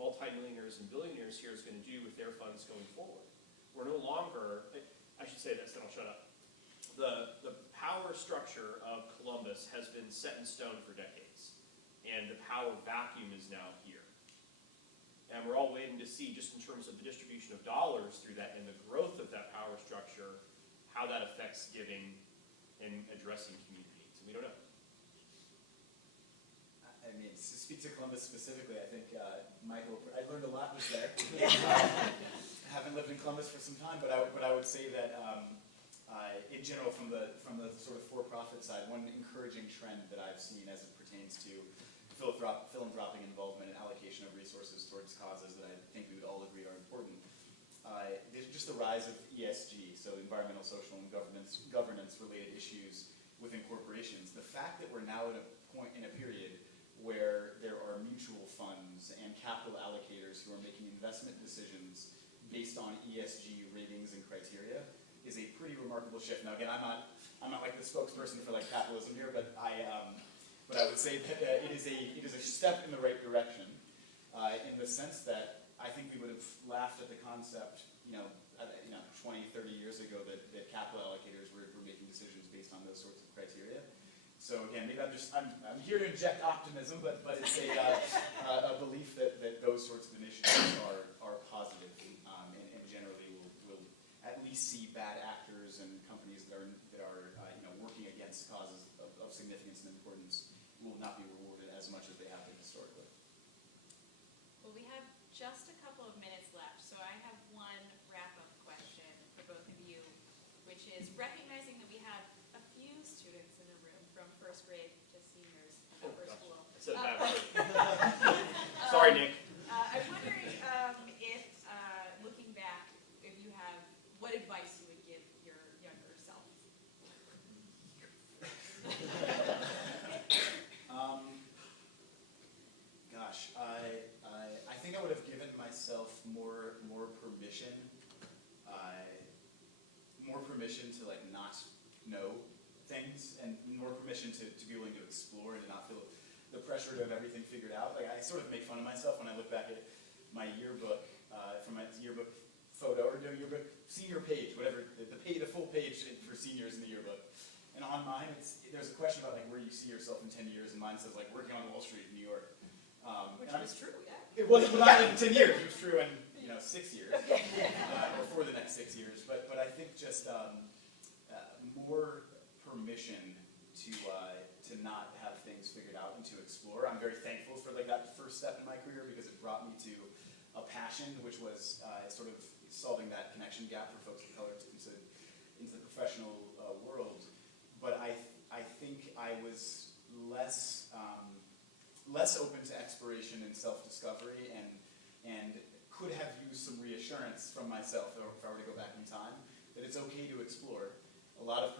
multimillionaires and billionaires here is going to do with their funds going forward. We're no longer, I should say this, then I'll shut up. The power structure of Columbus has been set in stone for decades, and the power vacuum is now here. And we're all waiting to see, just in terms of the distribution of dollars through that and the growth of that power structure, how that affects giving and addressing community needs. And we don't know. I mean, to speak to Columbus specifically, I think Michael, I learned a lot was there. Haven't lived in Columbus for some time, but I would say that in general, from the sort of for-profit side, one encouraging trend that I've seen as it pertains to philanthropic involvement and allocation of resources towards causes that I think we would all agree are important. There's just the rise of ESG, so environmental, social, and governance-related issues within corporations. The fact that we're now at a point in a period where there are mutual funds and capital allocators who are making investment decisions based on ESG ratings and criteria is a pretty remarkable shift. Now, again, I'm not like the spokesperson for like capitalism here, but I would say that it is a step in the right direction, in the sense that I think we would have laughed at the concept, So again, maybe I'm here to inject optimism, but it's a belief that those sorts of initiatives are positive, and generally will at least see bad actors and companies that are working against causes of significance and importance will not be rewarded as much as they have been historically. Well, we have just a couple of minutes left, so I have one wrap-up question for both of you, which is recognizing that we have a few students in the room from first grade to seniors at upper school. I said that right. Sorry, Nick. I'm wondering if, looking back, if you have, what advice you would give your younger self? Gosh, I think I would have given myself more permission, to like not know things, and more permission to be willing to explore and to not feel the pressure to have everything figured out. Like I sort of make fun of myself when I look back at my yearbook, from my yearbook photo, or no, yearbook senior page, whatever, the full page for seniors in the yearbook. And on mine, there's a question about like where you see yourself in 10 years, and mine says like working on Wall Street in New York. Which is true, yeah. It wasn't not in 10 years. It was true in 6 years, or for the next 6 years. But I think just more permission to not have things figured out and to explore. I'm very thankful for like that first step in my career because it brought me to a passion, which was sort of solving that connection gap for folks of color into the professional world. But I think I was less open to exploration and self-discovery, and could have used some reassurance from myself, if I were to go back in time, that it's okay to explore. A lot of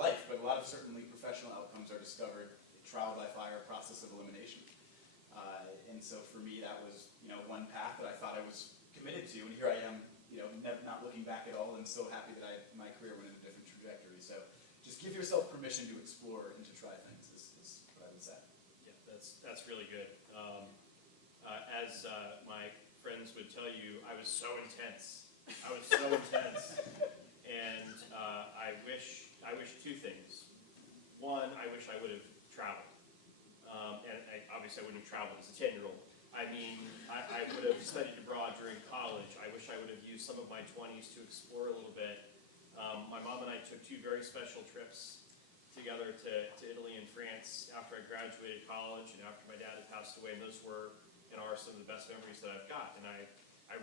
life, but a lot of certainly professional outcomes are discovered trial by fire, process of elimination. And so for me, that was one path that I thought I was committed to, and here I am, not looking back at all, and so happy that my career went in a different trajectory. So just give yourself permission to explore and to try things is what I would say. Yeah, that's really good. As my friends would tell you, I was so intense. And I wish two things. One, I wish I would have traveled. Obviously I wouldn't have traveled as a 10-year-old. I mean, I would have studied abroad during college. I wish I would have used some of my 20s to explore a little bit. My mom and I took 2 very special trips together to Italy and France after I graduated college and after my dad had passed away, and those were and are some of the best memories that I've got. And I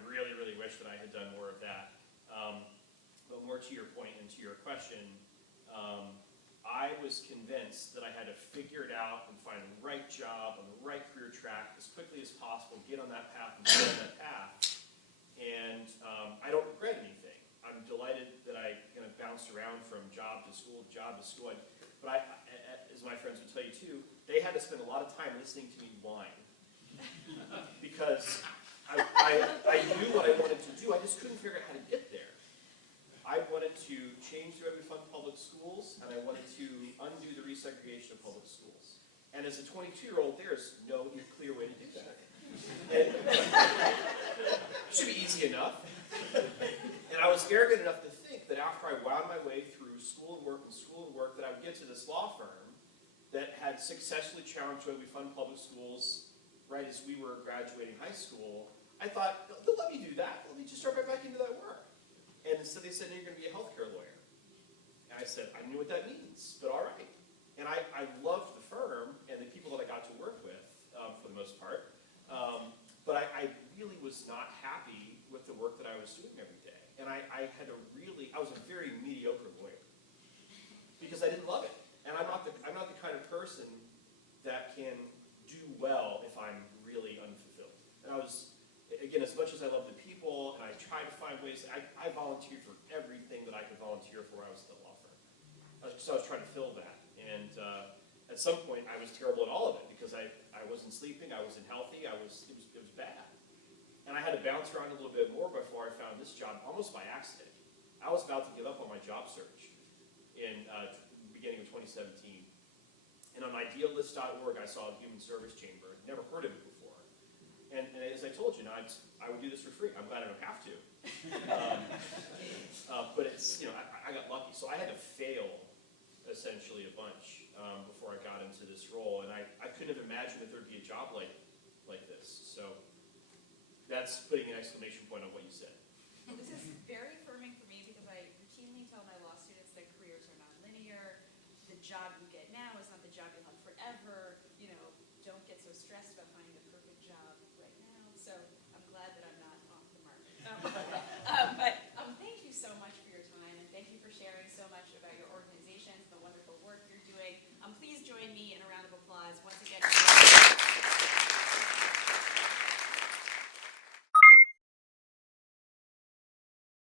really, really wish that I had done more of that. But more to your point and to your question, I was convinced that I had to figure it out and find the right job on the right career track as quickly as possible, get on that path and stay on that path. And I don't regret anything. I'm delighted that I kind of bounced around from job to school. But as my friends would tell you too, they had to spend a lot of time listening to me whine. Because I knew what I wanted to do, I just couldn't figure out how to get there. I wanted to change the way we fund public schools, and I wanted to undo the resegregation of public schools. And as a 22-year-old, there's no clear way to do that. And it should be easy enough. And I was arrogant enough to think that after I wound my way through school and work, that I would get to this law firm that had successfully challenged the way we fund public schools right as we were graduating high school. I thought, they'll let me do that. Let me just start right back into that work. And instead they said, no, you're going to be a healthcare lawyer. And I said, I knew what that means, but all right. And I loved the firm and the people that I got to work with, for the most part. But I really was not happy with the work that I was doing every day. And I was a very mediocre lawyer because I didn't love it. And I'm not the kind of person that can do well if I'm really unfulfilled. And I was, again, as much as I love the people, and I try to find ways, I volunteered for everything that I could volunteer for when I was at the law firm. So I was trying to fill that. And at some point, I was terrible at all of it because I wasn't sleeping, I wasn't healthy, it was bad. And I had to bounce around a little bit more before I found this job, almost by accident. I was about to give up on my job search in the beginning of 2017. And on idealist.org, I saw a human service chamber. I'd never heard of it before. And as I told you, I would do this for free. I'm glad I don't have to. But it's, I got lucky. So I had to fail, essentially, a bunch before I got into this role, and I couldn't have imagined that there'd be a job like this. So that's putting an exclamation point on what you said. This is very affirming for me because I routinely tell my law students that careers are non-linear. The job you get now is not the job you'll have forever. You know, don't get so stressed about finding the perfect job right now. So